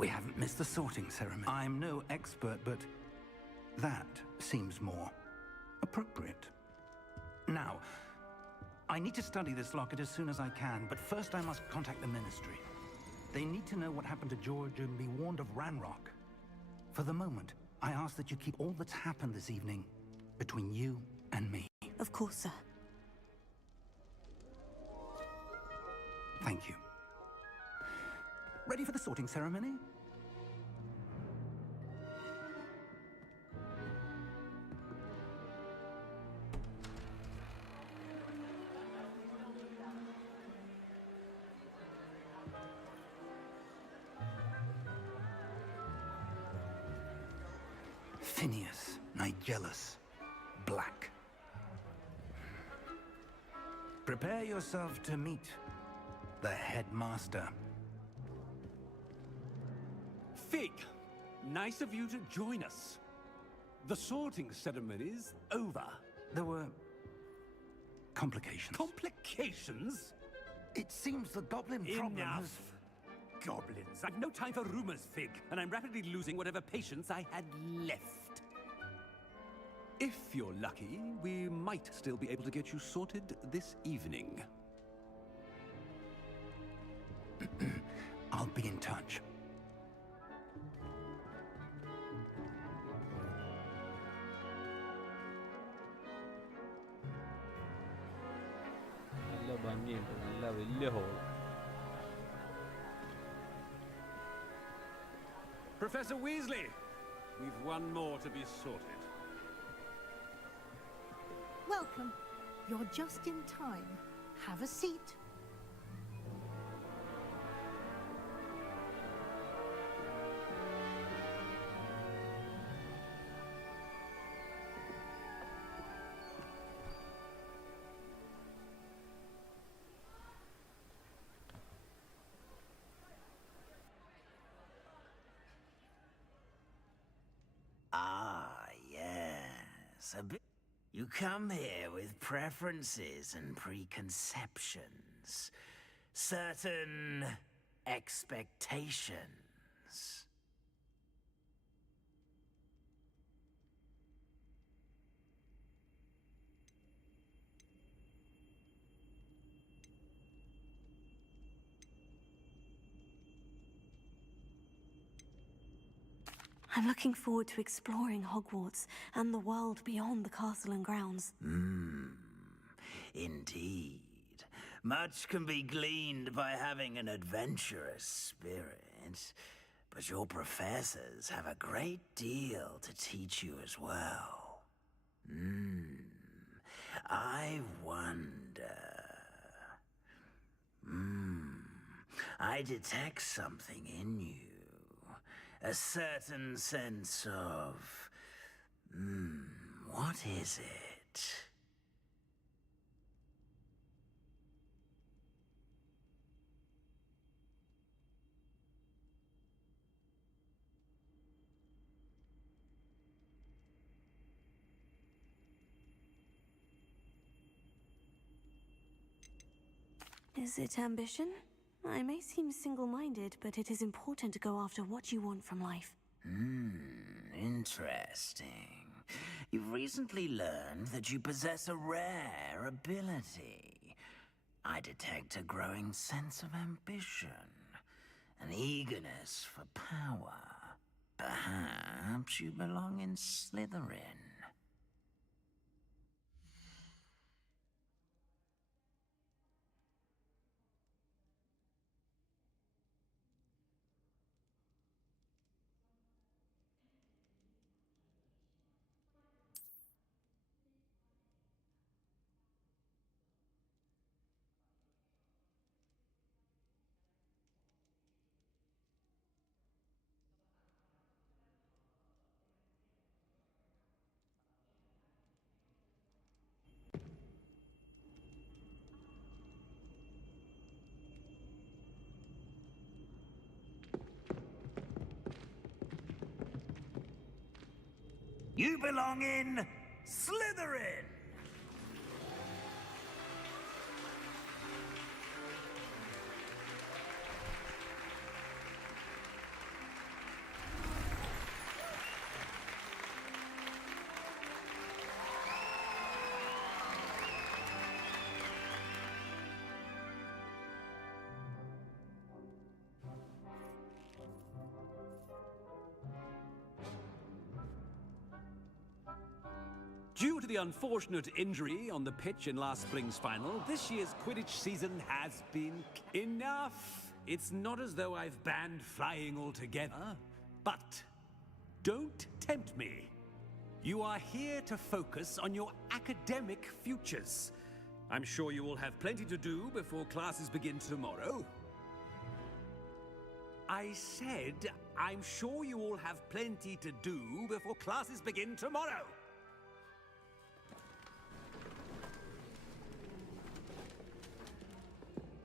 We haven't missed the sorting ceremony. I'm no expert, but that seems more appropriate. Now, I need to study this locket as soon as I can, but first I must contact the Ministry. They need to know what happened to George and be warned of Ranrock. For the moment, I ask that you keep all that's happened this evening between you and me. Of course, sir. Thank you. Ready for the sorting ceremony? Phineas, Nigellus, Black. Prepare yourself to meet the headmaster. Fig, nice of you to join us. The sorting ceremony's over. There were complications. Complications? It seems the goblin problem Enough. has... Goblins. I've no time for rumors, Fig, and I'm rapidly losing whatever patience I had left. If you're lucky, we might still be able to get you sorted this evening. I'll be in touch. നല്ല ഭംഗിയുണ്ട്, നല്ല വലിയ whole. Professor Weasley, we've one more to be sorted. Welcome. You're just in time. Have a seat. Ah, yes. A bit. You come here with preferences and preconceptions. Certain expectations. I'm looking forward to exploring Hogwarts and the world beyond the castle and grounds. Indeed. Much can be gleaned by having an adventurous spirit, but your professors have a great deal to teach you as well. I wonder... I detect something in you. A certain sense of... what is it? Is it ambition? I may seem single-minded, but it is important to go after what you want from life. Interesting. You've recently learned that you possess a rare ability. I detect a growing sense of ambition, an eagerness for power. Perhaps you belong in Slytherin. You belong in Slytherin! the unfortunate injury on the pitch in last spring's final, this year's Quidditch season has been enough. It's not as though I've banned flying altogether, but don't tempt me. You are here to focus on your academic futures. I'm sure you will have plenty to do before classes begin tomorrow. I said, I'm sure you all have plenty to do before classes begin tomorrow.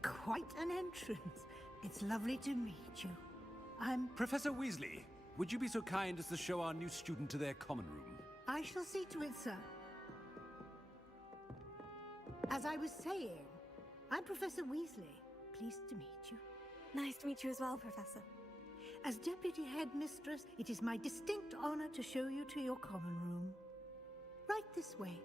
Quite an entrance. It's lovely to meet you. I'm... Professor Weasley, would you be so kind as to show our new student to their common room? I shall see to it, sir. As I was saying, I'm Professor Weasley. Pleased to meet you. Nice to meet you as well, Professor. As Deputy Headmistress, it is my distinct honor to show you to your common room. Right this way.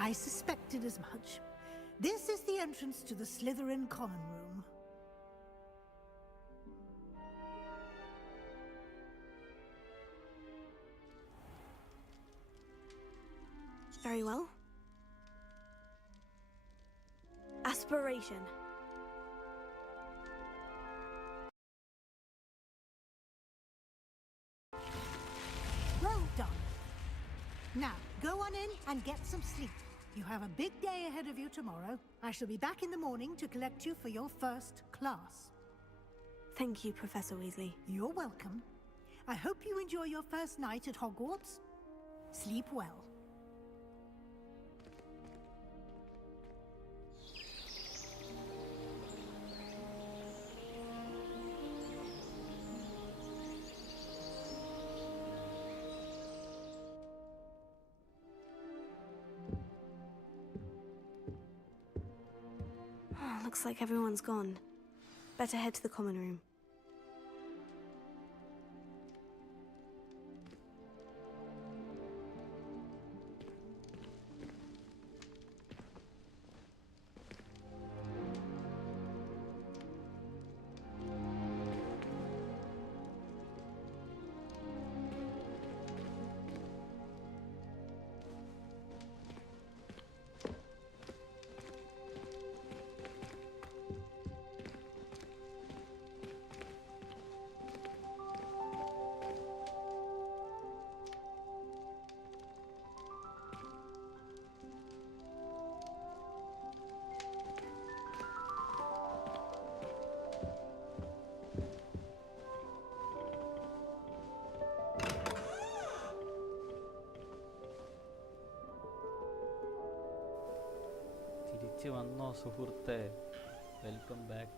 I suspected as much. This is the entrance to the Slytherin common room. Very well. Aspiration. Well done. Now, go on in and get some sleep. You have a big day ahead of you tomorrow. I shall be back in the morning to collect you for your first class. Thank you, Professor Weasley. You're welcome. I hope you enjoy your first night at Hogwarts. Sleep well. Looks like everyone's gone. Better head to the common room. തിരിച്ചു വന്നോ സുഹൃത്തെ? Welcome back.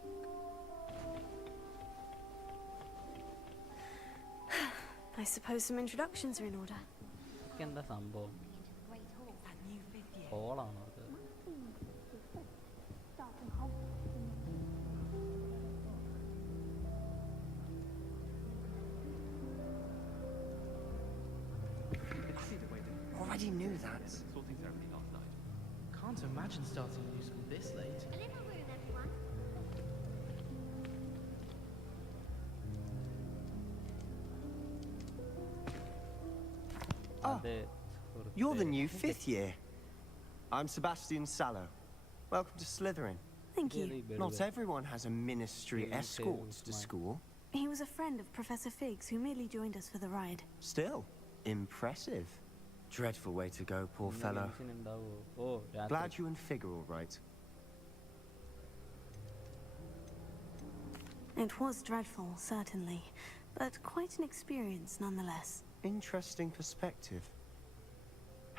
I suppose some introductions are in order. എന്താ സംഭവം? ഹോളാണോ അത്? Already knew that. Can't imagine starting a new school this late. Oh, you're the new 5th year. I'm Sebastian Sallow. Welcome to Slytherin. Thank you. Not everyone has a ministry escort to school. He was a friend of Professor Fig's who merely joined us for the ride. Still, impressive. Dreadful way to go, poor fellow. Glad you and Fig are all right. It was dreadful, certainly, but quite an experience nonetheless. Interesting perspective.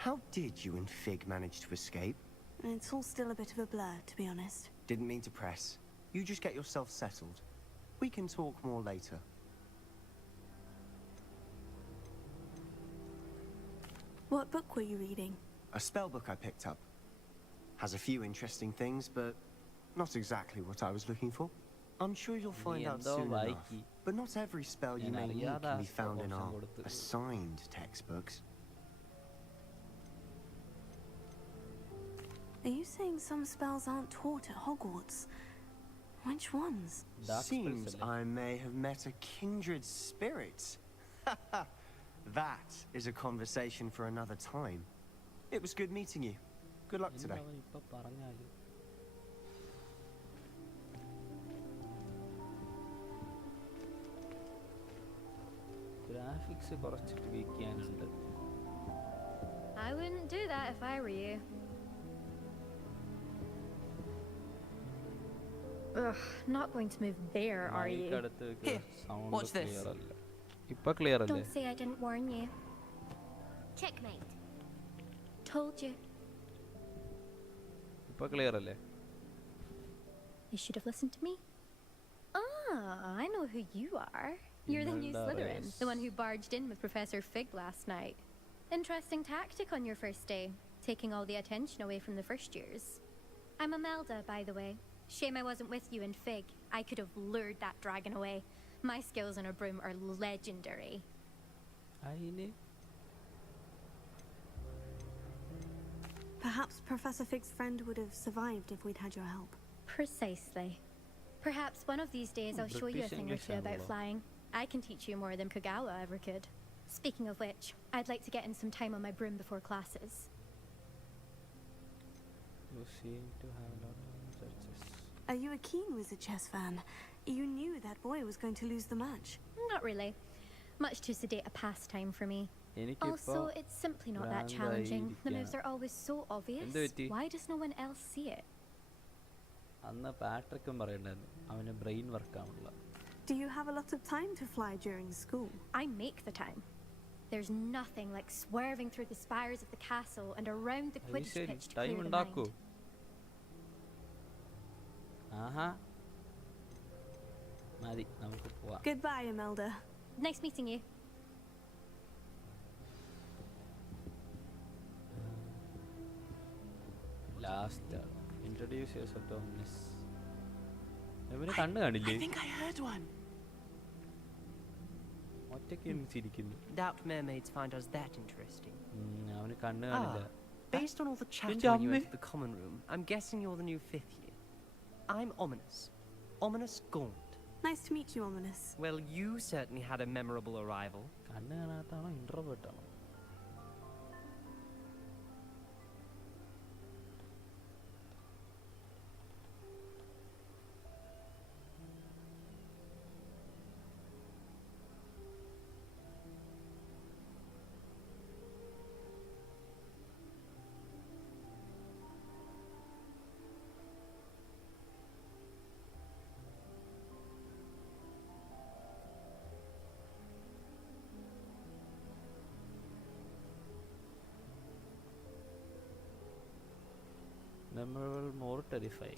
How did you and Fig manage to escape? It's all still a bit of a blur, to be honest. Didn't mean to press. You just get yourself settled. We can talk more later. What book were you reading? A spell book I picked up. Has a few interesting things, but not exactly what I was looking for. I'm sure you'll find out soon enough. But not every spell you may need can be found in our assigned textbooks. Are you saying some spells aren't taught at Hogwarts? Which ones? Seems I may have met a kindred spirit. That is a conversation for another time. It was good meeting you. Good luck today. Graphics കുറച്ചിട്ട് week ചെയ്യാനുണ്ട്. I wouldn't do that if I were you. Ugh, not going to move there, are you? Here, watch this. Ippa clear alle. Don't say I didn't warn you. Checkmate. Told you. Ippa clear alle. You should have listened to me. Ah, I know who you are. You're the new Slytherin, the one who barged in with Professor Fig last night. Interesting tactic on your first day, taking all the attention away from the first years. I'm Imelda, by the way. Shame I wasn't with you in Fig. I could have lured that dragon away. My skills on a broom are legendary. Perhaps Professor Fig's friend would have survived if we'd had your help. Precisely. Perhaps one of these days I'll show you a thing or two about flying. I can teach you more than Kagawa ever could. Speaking of which, I'd like to get in some time on my broom before classes. You seem to have a lot of success. Are you a keen Wizard chess fan? You knew that boy was going to lose the match. Not really. Much too sedate a pastime for me. Also, it's simply not that challenging. The moves are always so obvious. Why does no one else see it? Do you have a lot of time to fly during school? I make the time. There's nothing like swerving through the spires of the castle and around the Quidditch pitch to clear the mind. Goodbye, Imelda. Nice meeting you. Last, introduce yourself to Miss. I think I heard one. Doubt mermaids find us that interesting. Ah, based on all the chatter when you entered the common room, I'm guessing you're the new 5th year. I'm Ominous. Ominous Gaunt. Nice to meet you, Ominous. Well, you certainly had a memorable arrival. Memorable, more terrifying.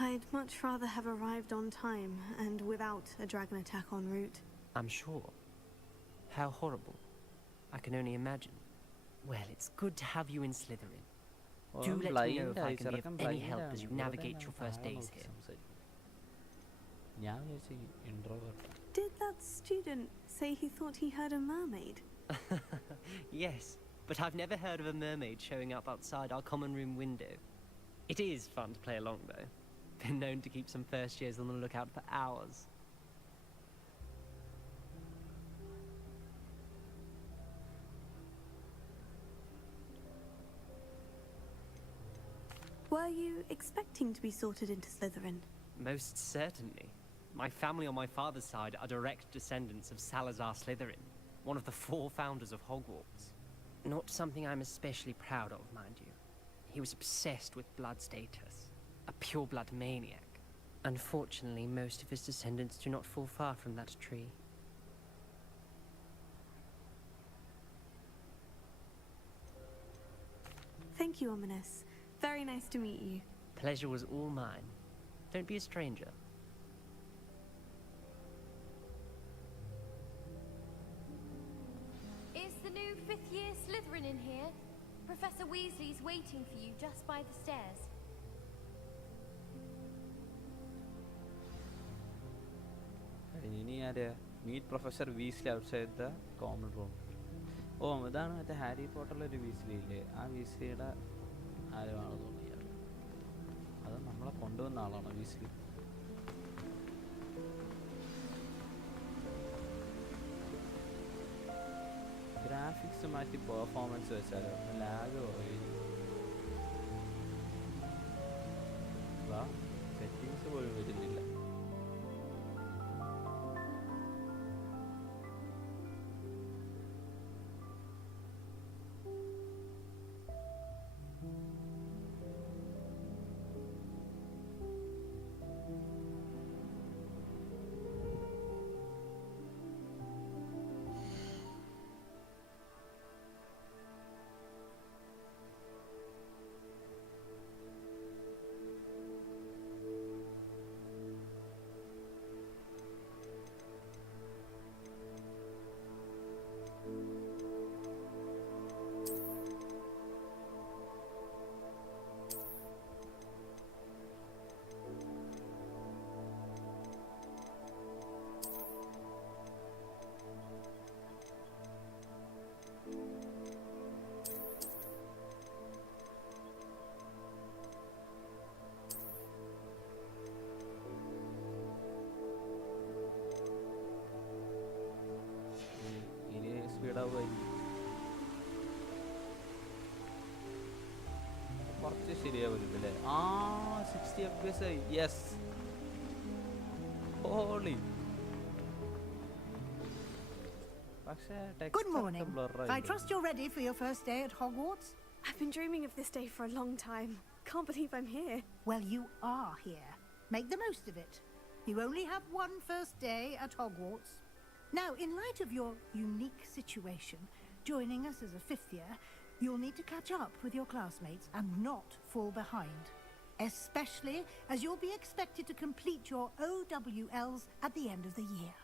I'd much rather have arrived on time and without a dragon attack en route. I'm sure. How horrible. I can only imagine. Well, it's good to have you in Slytherin. Do let me know if I can be of any help as you navigate your first days here. Did that student say he thought he heard a mermaid? Yes, but I've never heard of a mermaid showing up outside our common room window. It is fun to play along, though. Been known to keep some first years on the lookout for hours. Were you expecting to be sorted into Slytherin? Most certainly. My family on my father's side are direct descendants of Salazar Slytherin, one of the 4 founders of Hogwarts. Not something I'm especially proud of, mind you. He was obsessed with blood status, a pure-blood maniac. Unfortunately, most of his descendants do not fall far from that tree. Thank you, Ominous. Very nice to meet you. Pleasure was all mine. Don't be a stranger. Is the new 5th year Slytherin in here? Professor Weasley's waiting for you just by the stairs. ഇനി ആര് meet professor Weasley outside the common room. ഓ ഇതാണ് മറ്റേ Harry പോട്ടറിലൊരു Weasley ഇല്ലേ, ആ വീസ്ലിയുടെ ആരുമാണെന്ന് തോന്നുന്നു. അത് നമ്മളെ കൊണ്ടുവന്ന ആളാണോ വീസ്ലി? ഗ്രാഫിക്സ് മാറ്റി പെർഫോമൻസ് വെച്ചാലോ ലാഗ് കുറയും. സെറ്റിങ്സ് പോലും വരുന്നില്ല. കുറച്ച് ശരിയാവില്ല അല്ലേ? 60 FPS ആയി. Yes, holy. പക്ഷേ Good morning. I trust you're ready for your first day at Hogwarts. I've been dreaming of this day for a long time. Can't believe I'm here. Well, you are here. Make the most of it. You only have one first day at Hogwarts. Now, in light of your unique situation, joining us as a fifth year, you'll need to catch up with your classmates and not fall behind. Especially as you'll be expected to complete your OWLs at the end of the year.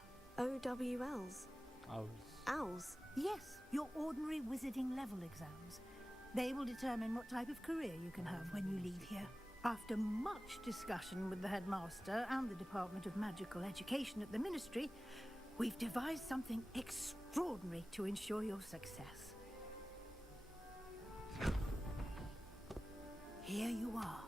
OWLs? Owls. Owls? Yes, your ordinary wizarding level exams. They will determine what type of career you can have when you leave here. After much discussion with the headmaster and the Department of Magical Education at the Ministry, we've devised something extraordinary to ensure your success. Here you are.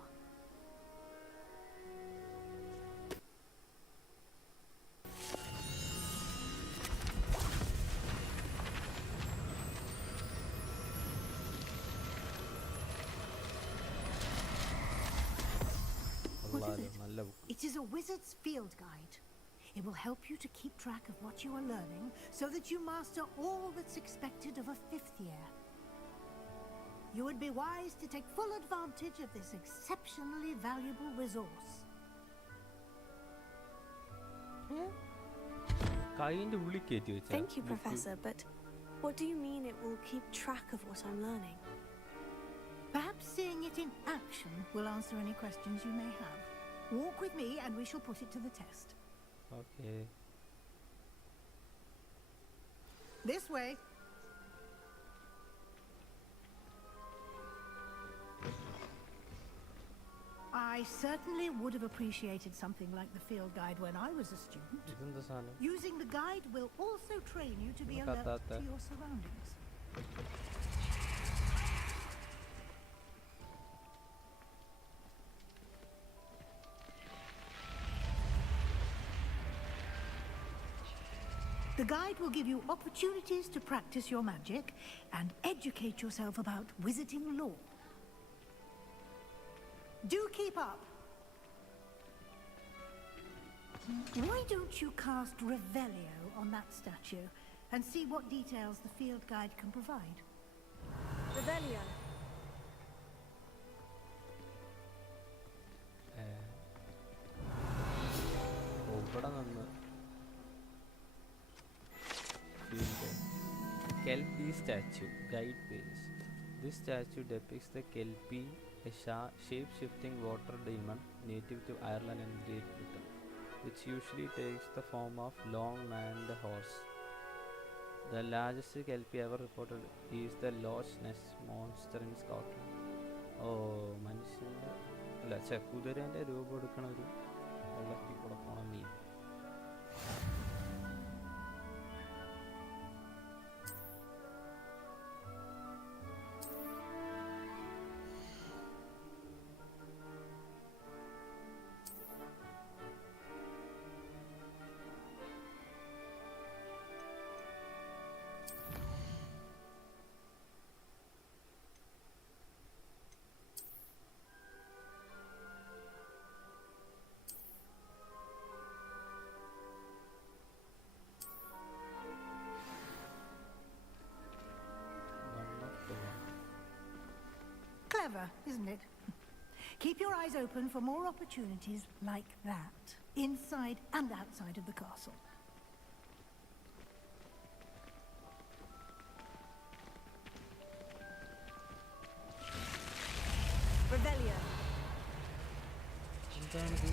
What is it? It is a wizard's field guide. It will help you to keep track of what you are learning so that you master all that's expected of a fifth year. You would be wise to take full advantage of this exceptionally valuable resource. Thank you, Professor, but what do you mean it will keep track of what I'm learning? Perhaps seeing it in action will answer any questions you may have. Walk with me and we shall put it to the test. Okay. This way. I certainly would have appreciated something like the field guide when I was a student. Using the guide will also train you to be alert to your surroundings. The guide will give you opportunities to practice your magic and educate yourself about wizarding lore. Do keep up. Why don't you cast Revelio on that statue and see what details the field guide can provide? Revelio. Kelpie statue, guide page. This statue depicts the Kelpie, a shape-shifting water demon native to Ireland and Great Britain, which usually takes the form of long-maned horse. The largest Kelpie ever reported is the Loch Ness monster in Scotland. മനുഷ്യൻ്റെ അല്ല കുതിരേൻ്റെ രൂപം എടുക്കണ ഒരു വെള്ളത്തിൽ കൂടെ പോണ മീൻ. clever, isn't it? Keep your eyes open for more opportunities like that, inside and outside of the castle. Revelio. എന്താണിത്?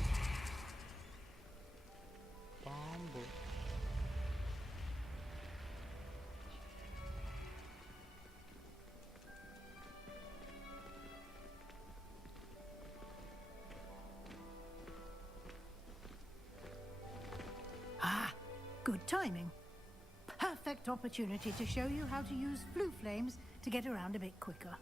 പാമ്പ്. Ah, good timing. Perfect opportunity to show you how to use flue flames to get around a bit quicker.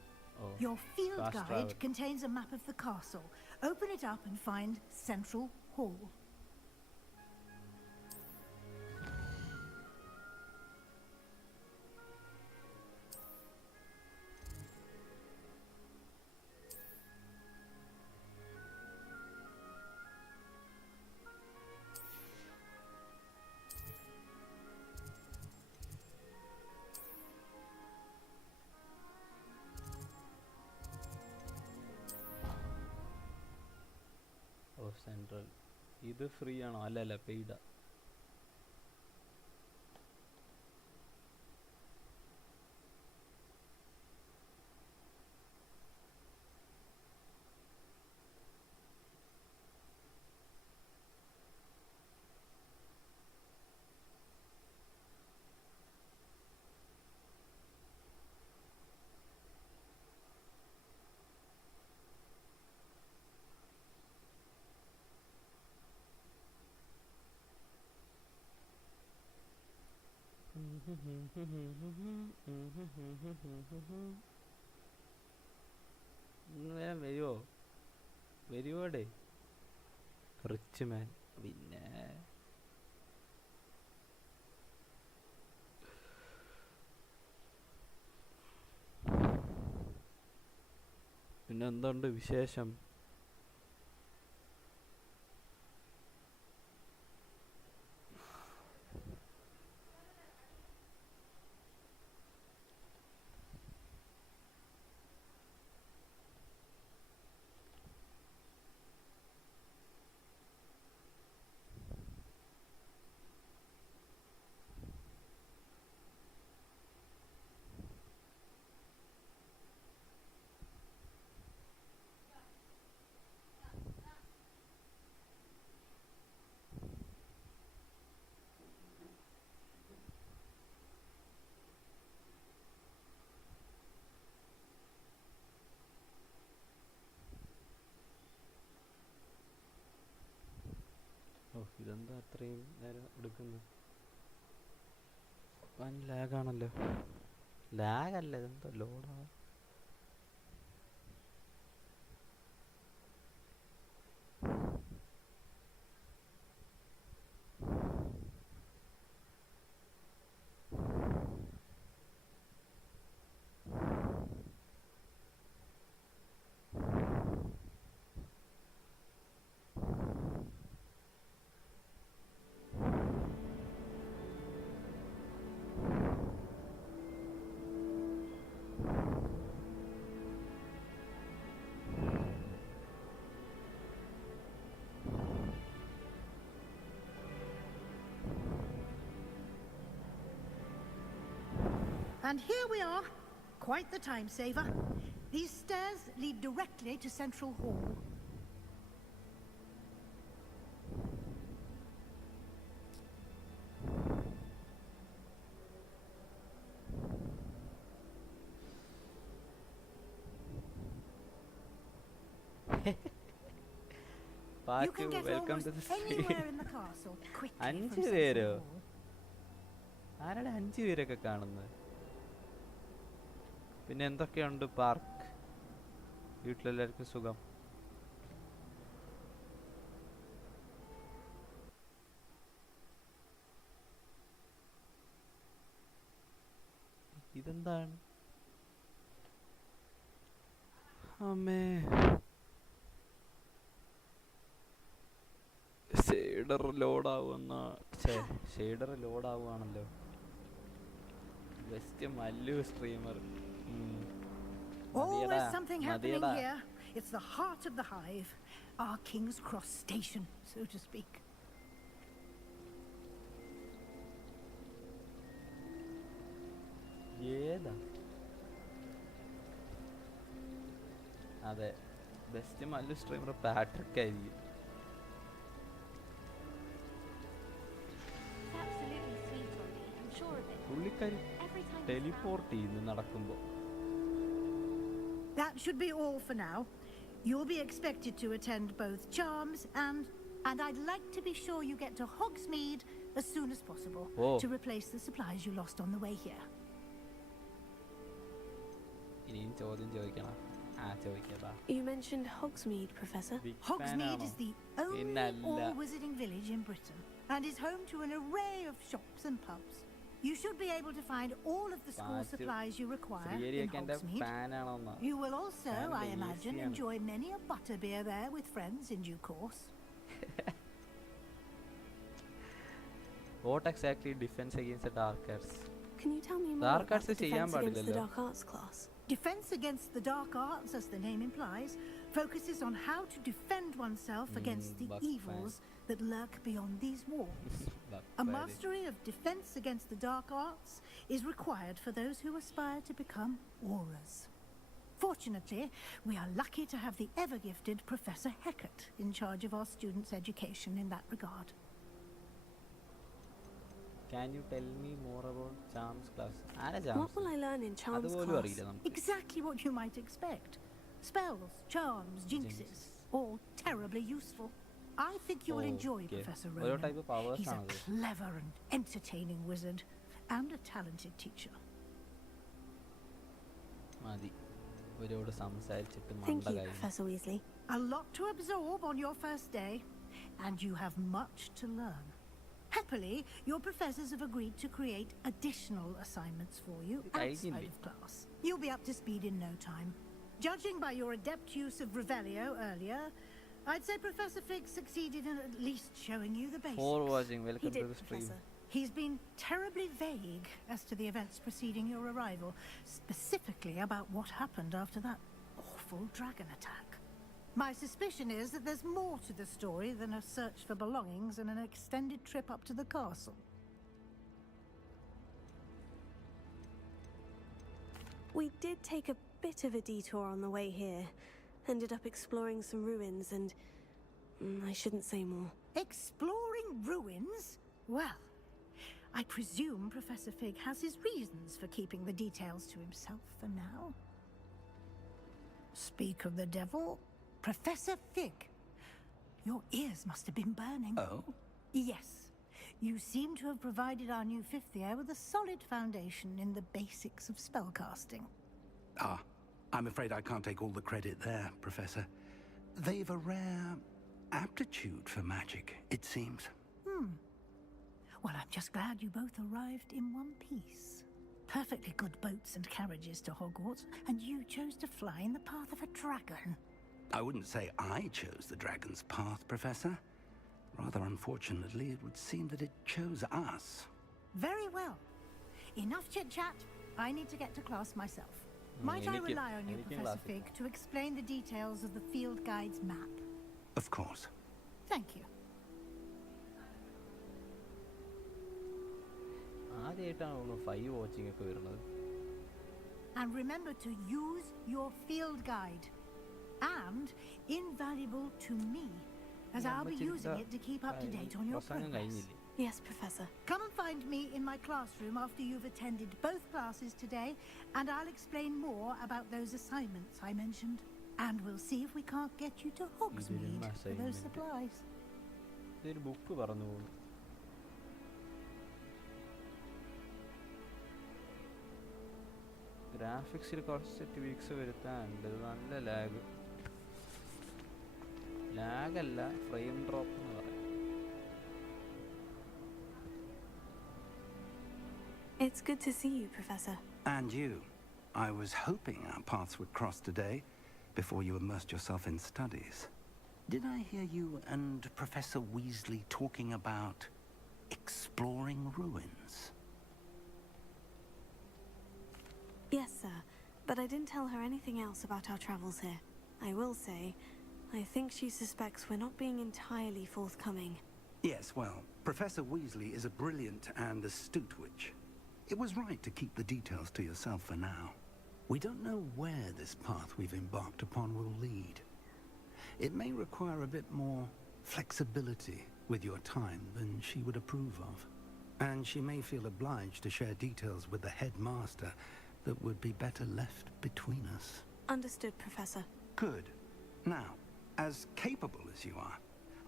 Oh, Your field fast guide travel. contains a map of the castle. Open it up and find Central Hall. Of central. ഇത് free ആണോ? അല്ല പെയ്ഡാ. വേഗം വരുവോടെ rich മാൻ. പിന്നെ എന്തുണ്ട് വിശേഷം? ഇതെന്താ അത്രയും നേരം എടുക്കുന്നത്? വൻ ലാഗാണല്ലോ. ലാഗല്ല, ഇതെന്താ ലോഡാ? And here we are. Quite the time saver. These stairs lead directly to Central Hall. You can get almost anywhere in the castle quickly from 5 Central പേരോ? Hall. ആരാണ് 5 പേരൊക്കെ കാണുന്നത്? പിന്നെ എന്തൊക്കെയുണ്ട്? പാർക്ക്, വീട്ടിലെല്ലാവർക്കും സുഖം? ഇതെന്താണ്? അമ്മേ, ഷെയ്ഡർ ലോഡാവുകയാണല്ലോ. Best Mallu streamer. Always something happening here. It's the heart of the hive. Our King's Cross station, so to speak. ഏതാ അതെ ബെസ്റ്റ് മല്ലു സ്ട്രീമർ പാട്രിക് ആയിരിക്കും. പുള്ളിക്കാരി ടെലിപോർട്ട് ചെയ്യുന്നു നടക്കുമ്പോൾ. That should be all for now. You'll be expected to attend both charms and I'd like to be sure you get to Hogsmeade as soon as possible to replace the supplies you lost on the way here. ഇനിയും ചോദ്യം ചോദിക്കണം. You mentioned Hogsmeade, Professor. Hogsmeade is the only all-wizarding village in Britain and is home to an array of shops and pubs. You should be able to find all of the school supplies you require in Hogsmeade. You will also, I imagine, enjoy many a butterbeer there with friends in due course. What exactly defense against the dark arts? Can you tell me more about the defense against the dark arts class? Defense against the dark arts, as the name implies, focuses on how to defend oneself against the evils that lurk beyond these walls. A mastery of defense against the dark arts is required for those who aspire to become auras. Fortunately, we are lucky to have the ever-gifted Professor Hecat in charge of our students' education in that regard. Can you tell me more about charms class? What will I learn in charms class? Exactly what you might expect. Spells, charms, jinxes, all terribly useful. I think you will enjoy Professor Ronan. He's a clever and entertaining wizard and a talented teacher. Thank you, Professor Weasley. A lot to absorb on your first day, and you have much to learn. Happily, your professors have agreed to create additional assignments for you outside of class. You'll be up to speed in no time. Judging by your adept use of Revelio earlier, I'd say Professor Fig succeeded in at least showing you the basics. For watching, welcome to the stream. He's been terribly vague as to the events preceding your arrival, specifically about what happened after that awful dragon attack. My suspicion is that there's more to the story than a search for belongings and an extended trip up to the castle. We did take a bit of a detour on the way here. Ended up exploring some ruins and... I shouldn't say more. Exploring ruins? Well, I presume Professor Fig has his reasons for keeping the details to himself for now. Speak of the devil... Professor Fig, your ears must have been burning. Oh? Yes. You seem to have provided our new fifth year with a solid foundation in the basics of spellcasting. I'm afraid I can't take all the credit there, Professor. They've a rare aptitude for magic, it seems. Well, I'm just glad you both arrived in one piece. Perfectly good boats and carriages to Hogwarts, and you chose to fly in the path of a dragon. I wouldn't say I chose the dragon's path, Professor. Rather unfortunately, it would seem that it chose us. Very well. Enough chit-chat. I need to get to class myself. Might I rely on you, Professor Fig, to explain the details of the field guide's map? Of course. Thank you. And remember to use your field guide. And invaluable to me, as I'll be using it to keep up to date on your progress. Yes, Professor. Come and find me in my classroom after you've attended both classes today, and I'll explain more about those assignments I mentioned. And we'll see if we can't get you to Hogsmeade for those supplies. ഗ്രാഫിക്സിൽ കുറച്ച് twigs വരുത്താനുണ്ട്. നല്ല ലാഗല്ല, frame drop എന്ന് പറയാം. It's good to see you, Professor. And you. I was hoping our paths would cross today before you immersed yourself in studies. Did I hear you and Professor Weasley talking about exploring ruins? Yes, sir. but I didn't tell her anything else about our travels here. I will say, I think she suspects we're not being entirely forthcoming. Yes, well, Professor Weasley is a brilliant and astute witch. It was right to keep the details to yourself for now. We don't know where this path we've embarked upon will lead. It may require a bit more flexibility with your time than she would approve of. And she may feel obliged to share details with the headmaster that would be better left between us. Understood, Professor. Good. Now, as capable as you are,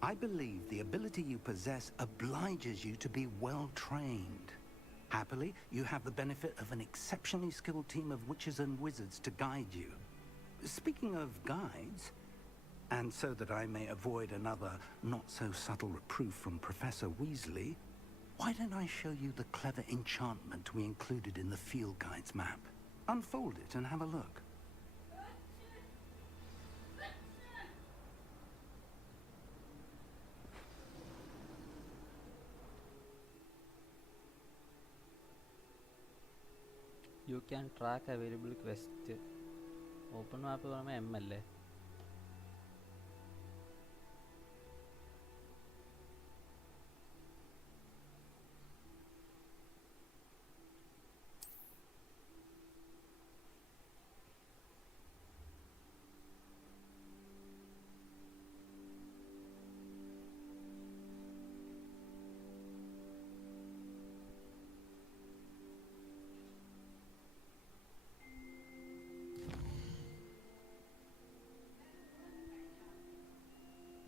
I believe the ability you possess obliges you to be well trained. Happily, you have the benefit of an exceptionally skilled team of witches and wizards to guide you. Speaking of guides, and so that I may avoid another not-so-subtle reproof from Professor Weasley, why don't I show you the clever enchantment we included in the field guide's map? Unfold it and have a look. You can track available quest. Open map M അല്ലേ?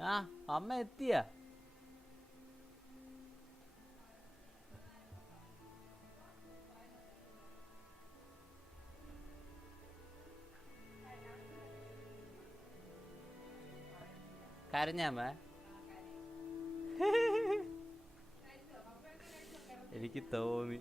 ആ അമ്മ എത്തിയ കരഞ്ഞമ്മ എനിക്ക് തോന്നി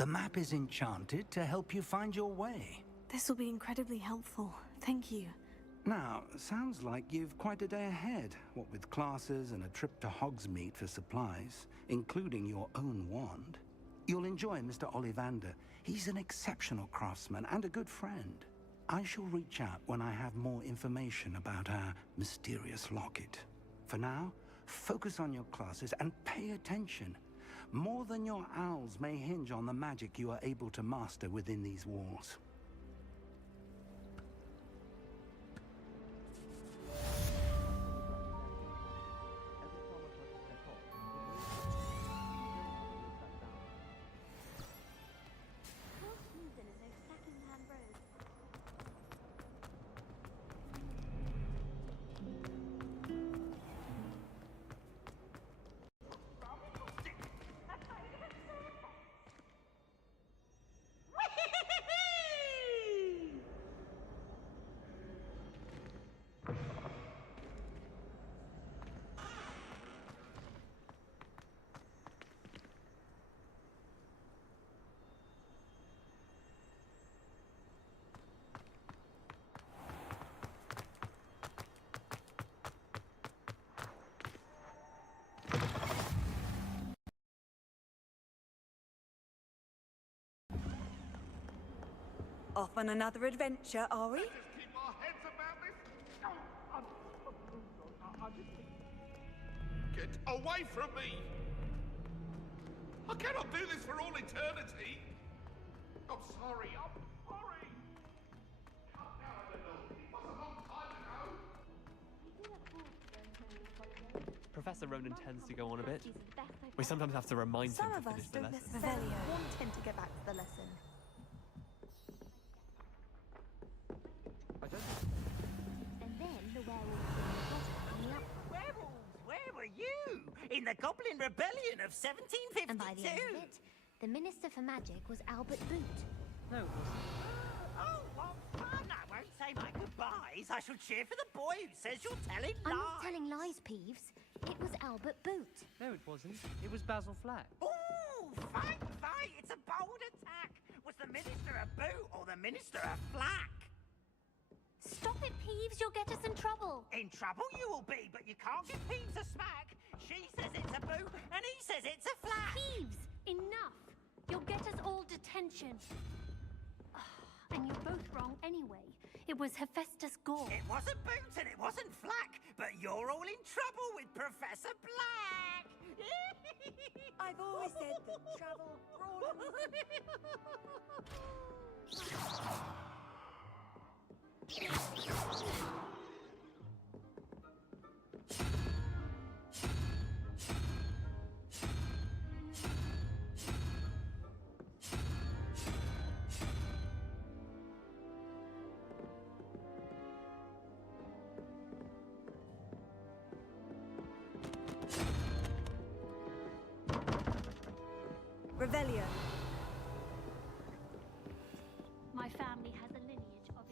The map is enchanted to help you find your way. This will be incredibly helpful. Thank you. Now, sounds like you've quite a day ahead, what with classes and a trip to Hogsmeade for supplies, including your own wand. You'll enjoy Mr. Ollivander. He's an exceptional craftsman and a good friend. I shall reach out when I have more information about our mysterious locket. For now, focus on your classes and pay attention. More than your owls may hinge on the magic you are able to master within these walls. Off on another adventure, are we? Keep our heads about this. Get away from me! I cannot do this for all eternity. I'm sorry. Cut down the noise. It was a long time ago. Professor Ronan tends to go on a bit. We sometimes have to remind him to finish the lesson. necessarily want him to get back to the lesson. And then the werewolves in the Werewolves, where were you? In the Goblin Rebellion of 1752? And by the end of it, the Minister for Magic was Albert Boot. No, it wasn't. Oh, what fun! I won't say my goodbyes. I shall cheer for the boy who says you're telling lies. I'm not telling lies, Peeves. It was Albert Boot. No, it wasn't. It was Basil Flack. Ooh, fight! It's a bold attack. Was the Minister a boot or the Minister a flack? Stop it, Peeves. You'll get us in trouble. In trouble you will be, but you can't give Peeves a smack. She says it's a boot, and he says it's a flack. Peeves, enough. You'll get us all detention. And you're both wrong anyway. It was Hephaestus Gore. It wasn't boot and it wasn't flack, but you're all in trouble with Professor Black. I've always said that travel Revelio. My family has a lineage of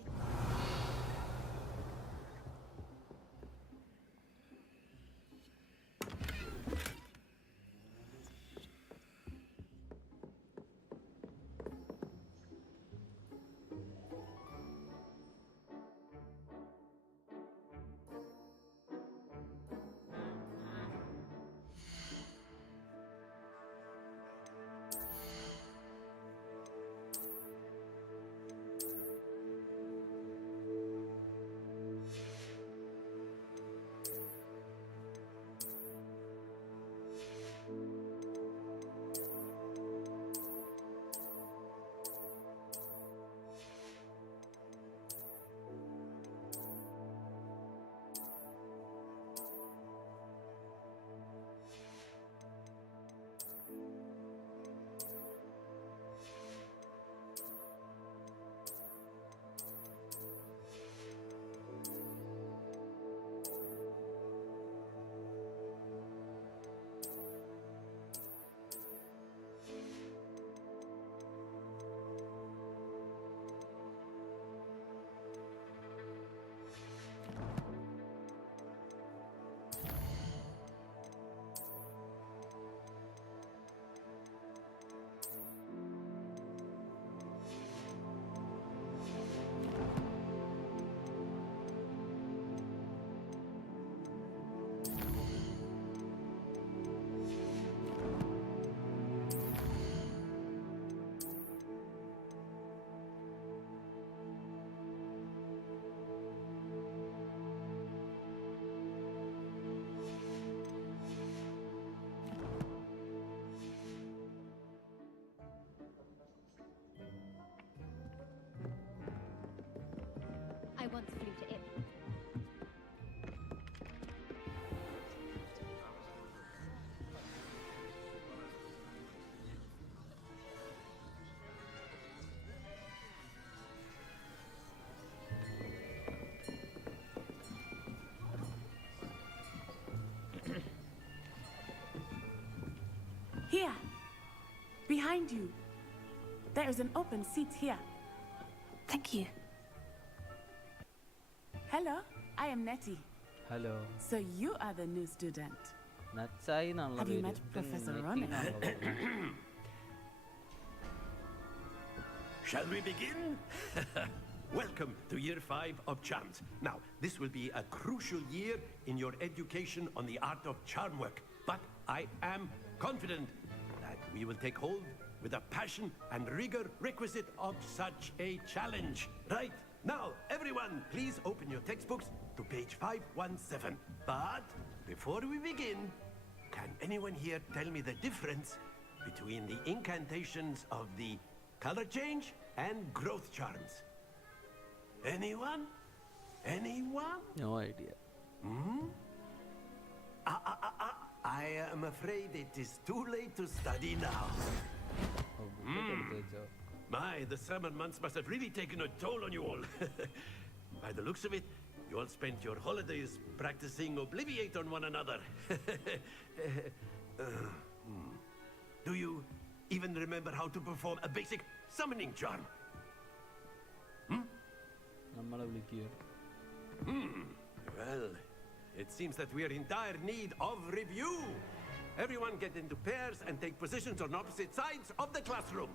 I once flew to Ip. Here, behind you. There is an open seat here. Thank you. Hello, I am Nettie. Hello. So you are the new student. Natsai nanla Have you peru. met Professor Nettie Ronan? nanla peru. Shall we begin? Welcome to Year 5 of Charms. Now, this will be a crucial year in your education on the art of charm work. But I am confident that we will take hold with the passion and rigor requisite of such a challenge. Right? Now, everyone, please open your textbooks to page 517. But before we begin, can anyone here tell me the difference between the incantations of the color change, and growth charms. Anyone? Anyone? No idea. I am afraid it is too late to study now. My, the summer months must have really taken a toll on you all. By the looks of it, you all spent your holidays practicing Obliviate on one another. Do you even remember how to perform a basic summoning charm? Well, it seems that we are in dire need of review. Everyone get into pairs and take positions on opposite sides of the classroom.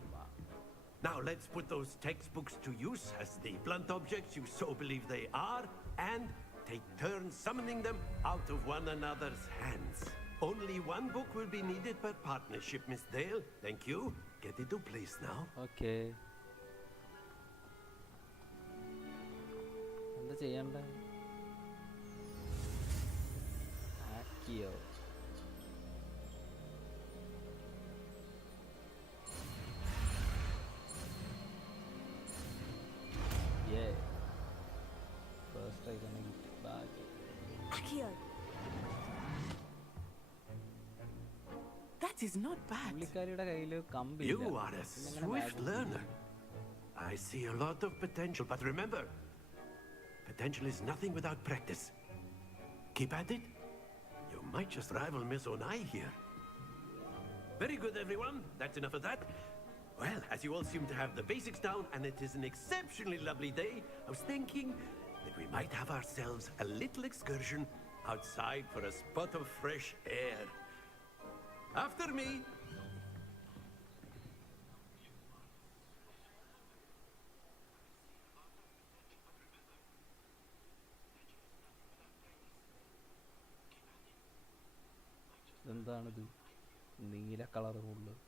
Now let's put those textbooks to use as the blunt objects you so believe they are, and take turns summoning them out of one another's hands. Only one book will be needed per partnership, Miss Dale. Thank you. Get into place now. Okay. എന്താ ചെയ്യണ്ടേ? Accio. Yeah. First I gonna get back. Accio. That is not bad. പുള്ളിക്കാരിയുടെ കയ്യില് കമ്പില്ല. You are a swift learner. I see a lot of potential, but remember, potential is nothing without practice. Keep at it. You might just rival Miss Onai here. Very good, everyone. That's enough of that. Well, as you all seem to have the basics down, and it is an exceptionally lovely day, I was thinking that we might have ourselves a little excursion outside for a spot of fresh air. After me. എന്താണിത്? നീല colour ഉള്ളത്.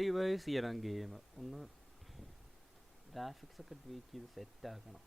Optimise ചെയ്യണം game. ഒന്ന് graphics ഒക്കെ tweak ചെയ്ത് set ആക്കണം.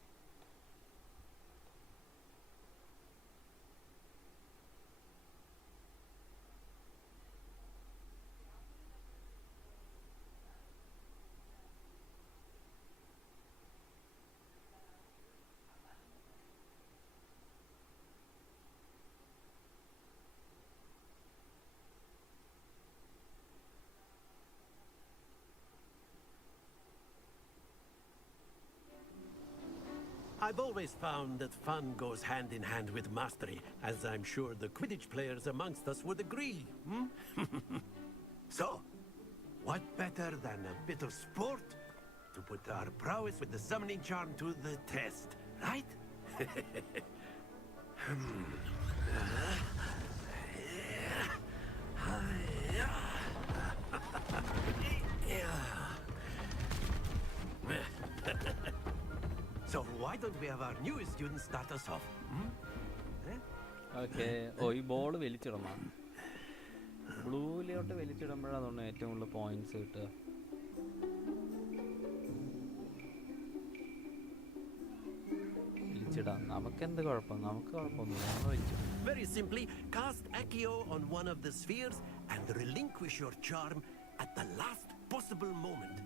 I've always found that fun goes hand in hand with mastery, as I'm sure the Quidditch players amongst us would agree. So, what better than a bit of sport to put our prowess with the summoning charm to the test, right? So why don't we have our newest students start us off? Okay. ഓ, ഈ ball വലിച്ചിടണം. ബ്ലൂവിലോട്ട് വലിച്ചിടുമ്പോഴാണ് തോന്നുന്നു ഏറ്റവും കൂടുതൽ points കിട്ടുക. വലിച്ചിടാം. നമുക്കെന്ത് കുഴപ്പം? നമുക്ക് കുഴപ്പമൊന്നുമില്ല, നമ്മൾ വലിച്ചു. Very simply, cast Accio on one of the spheres and relinquish your charm at the last possible moment.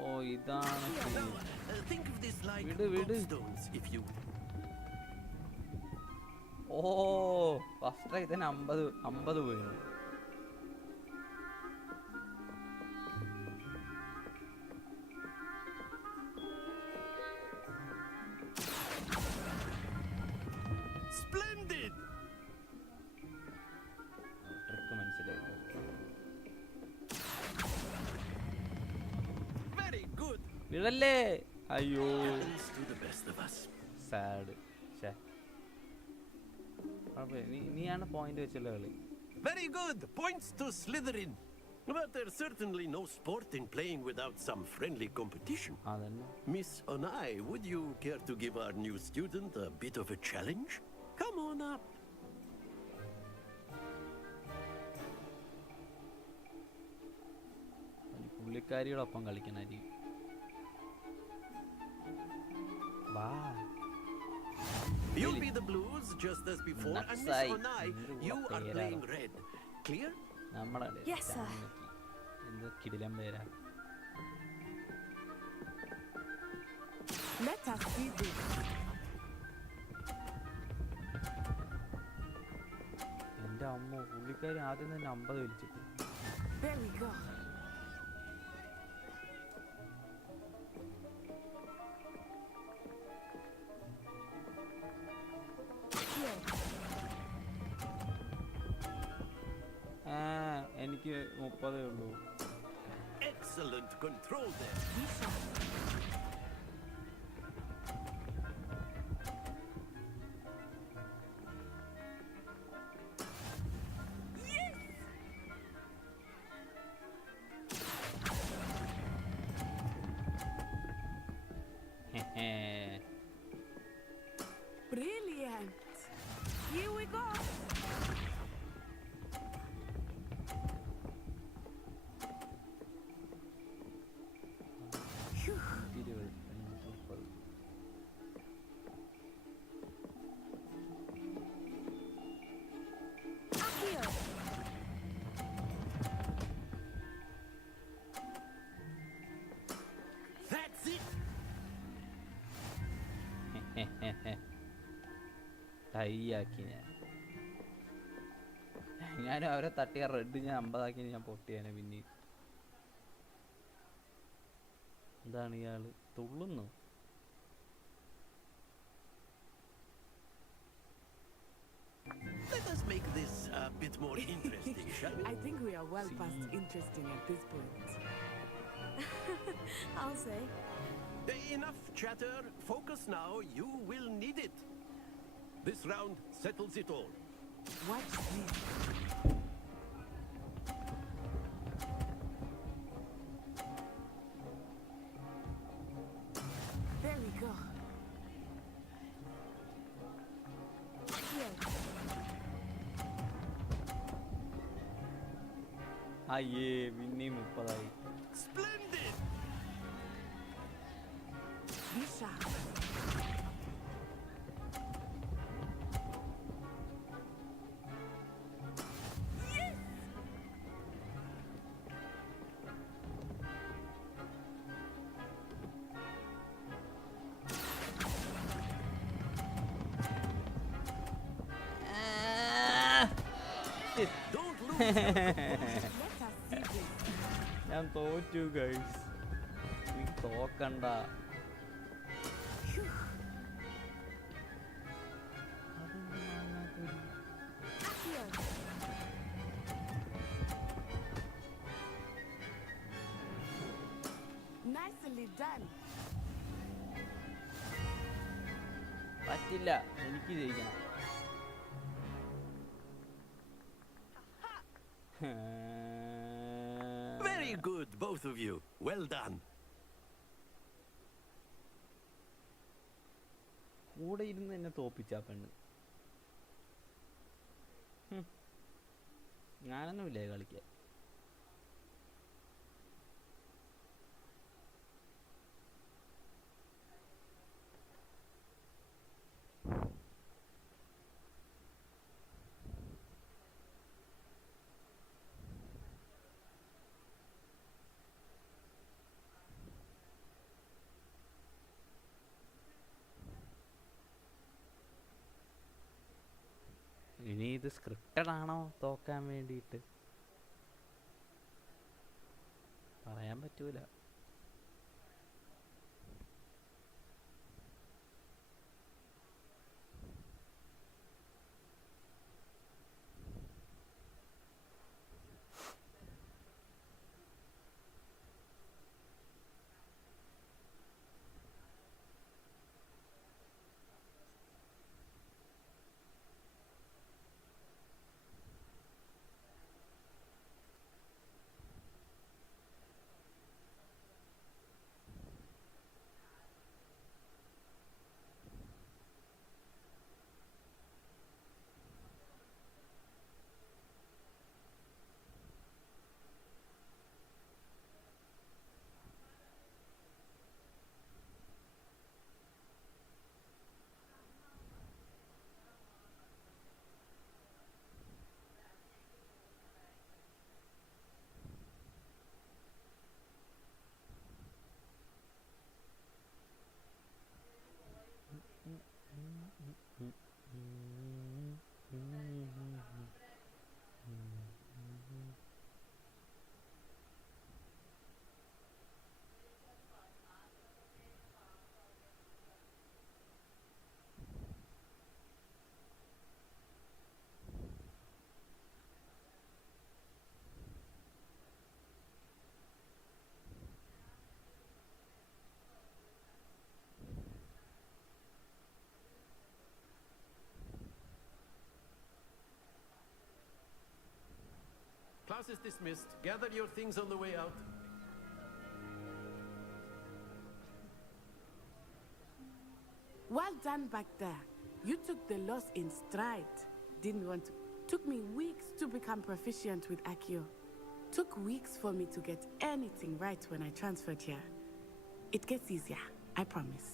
ഓ ഇതാണ്. Now, think of this like stones, if you. ഓ ഫസ്റ്റ് ട്രൈ തന്നെ 50 പോയി. Splendid. ട്രിക്ക് മനസ്സിലായി. Very good. വിടല്ലേ. അയ്യോ. Happens to the best of us. Sad. നീയാണ് point വെച്ചുള്ള കളി. Very good. Points to Slytherin. But there's certainly no sport in playing without some friendly competition. Miss Onai, would you care to give our new student a bit of a challenge? Come on up. പുള്ളിക്കാരിയോടൊപ്പം കളിക്കണായിരിക്കും. വാ. You'll be the blues just as before, and Miss Onai, you are playing red. Clear? Yes, sir. എന്ത് കിടിലം പേരാ. Let us see this. എൻ്റെ അമ്മ, പുള്ളിക്കാരി ആദ്യം തന്നെ 50 വലിച്ചിട്ട്. There we go. എനിക്ക് 30 ഉള്ളൂ. Excellent control there. Brilliant. Here we go. That's it. ടൈയാക്കി ഞാൻ അവരെ തട്ടിയ റെഡ് ഞാൻ 50 ഞാൻ പൊട്ടിയാനെ. പിന്നെ എന്താണ് ഇയാള് തുള്ളുന്നു? Let us make this a bit more interesting, shall we? I think we are well past interesting at this point. I'll say. Enough chatter. Focus now. You will need it. This round settles it all. Watch this. There we go. Here. അയ്യേ പിന്നെയും 30. Splendid. Be sharp. ഞാൻ തോറ്റു guys. നീ തോക്കണ്ട. Nicely done. പറ്റില്ല, എനിക്ക് ജയിക്കണം. Very good, both of you. Well done. കൂടെ ഇരുന്ന് എന്നെ തോപ്പിച്ചാ പെണ്ണ്. ഞാനൊന്നുമില്ലേ കളിക്കാൻ. ഇനി ഇത് സ്ക്രിപ്റ്റഡ് ആണോ തോക്കാൻ വേണ്ടിയിട്ട് പറയാൻ പറ്റൂല. Class is dismissed. Gather your things on the way out. Well done back there. You took the loss in stride. Didn't want to. Took me weeks to become proficient with Accio. Took weeks for me to get anything right when I transferred here. It gets easier, I promise.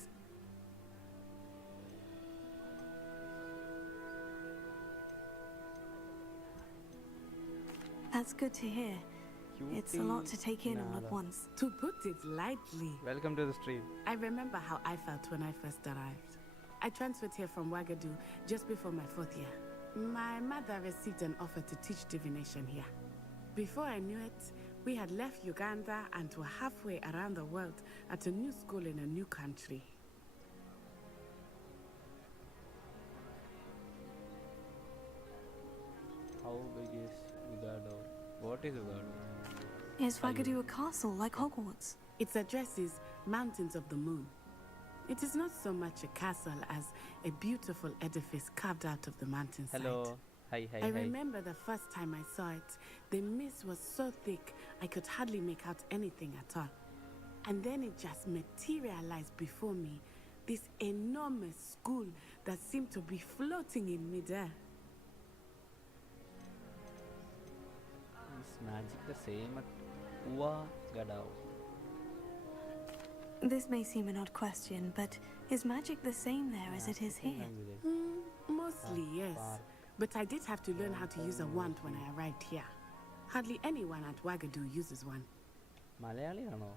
That's good to hear. It's a lot to take in all at once. To put it lightly. Welcome to the stream. I remember how I felt when I first arrived. I transferred here from Ouagadougou just before my 4th year. My mother received an offer to teach divination here. Before I knew it, we had left Uganda and were halfway around the world at a new school in a new country. How big is Ugado? What is Ugado? Is Ouagadougou a castle like Hogwarts? Its address is Mountains of the Moon. It is not so much a castle as a beautiful edifice carved out of the mountainside. Hello. Hi. I remember the first time I saw it, the mist was so thick I could hardly make out anything at all. And then it just materialized before me, this enormous school that seemed to be floating in midair. Is magic the same at Ouagadougou? This may seem an odd question, but is magic the same there as it is here? Mostly, yes. But I did have to learn how to use a wand when I arrived here. Hardly anyone at Ouagadougou uses one. Malayalam or no?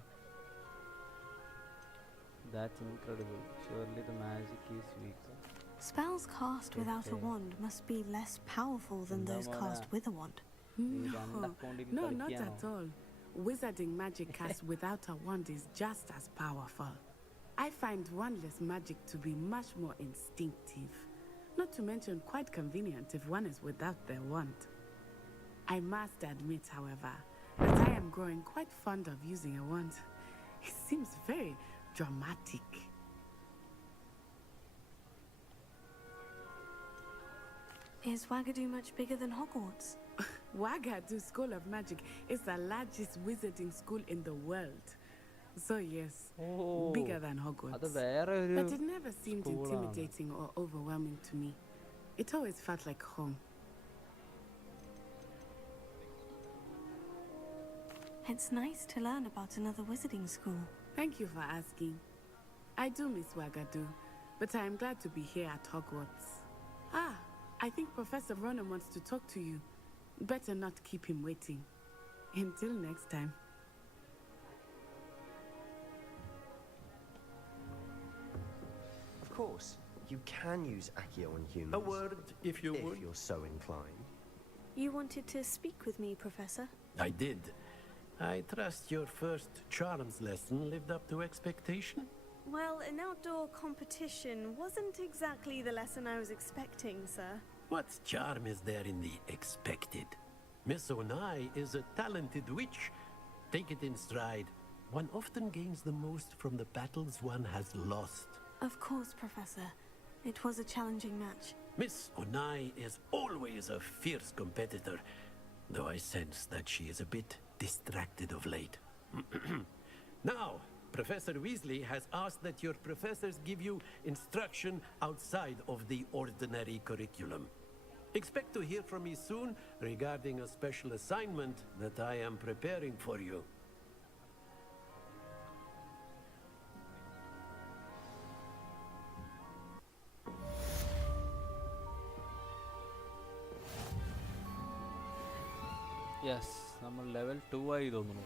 That's incredible. Surely the magic is weaker. Spells cast without a wand must be less powerful than those cast with a wand. No, not at all. Wizarding magic cast without a wand is just as powerful. I find wandless magic to be much more instinctive. Not to mention quite convenient if one is without their wand. I must admit, however, that I am growing quite fond of using a wand. It seems very dramatic. Is Ouagadougou much bigger than Hogwarts? Ouagadougou School of Magic is the largest wizarding school in the world. So yes, bigger than Hogwarts. But it never seemed intimidating or overwhelming to me. It always felt like home. It's nice to learn about another wizarding school. Thank you for asking. I do miss Ouagadougou, but I am glad to be here at Hogwarts. Ah, I think Professor Ronan wants to talk to you. Better not keep him waiting. Until next time. Of course. You can use Accio on humans. A word, if you would. If you're so inclined. You wanted to speak with me, Professor? I did. I trust your first charms lesson lived up to expectation? Well, an outdoor competition wasn't exactly the lesson I was expecting, sir. What charm is there in the expected? Miss Onai is a talented witch. Take it in stride. One often gains the most from the battles one has lost. Of course, Professor. It was a challenging match. Miss Onai is always a fierce competitor, though I sense that she is a bit distracted of late. Now, Professor Weasley has asked that your professors give you instruction outside of the ordinary curriculum. Expect to hear from me soon regarding a special assignment that I am preparing for you. Yes, നമ്മൾ level 2 ആയി തോന്നുന്നു.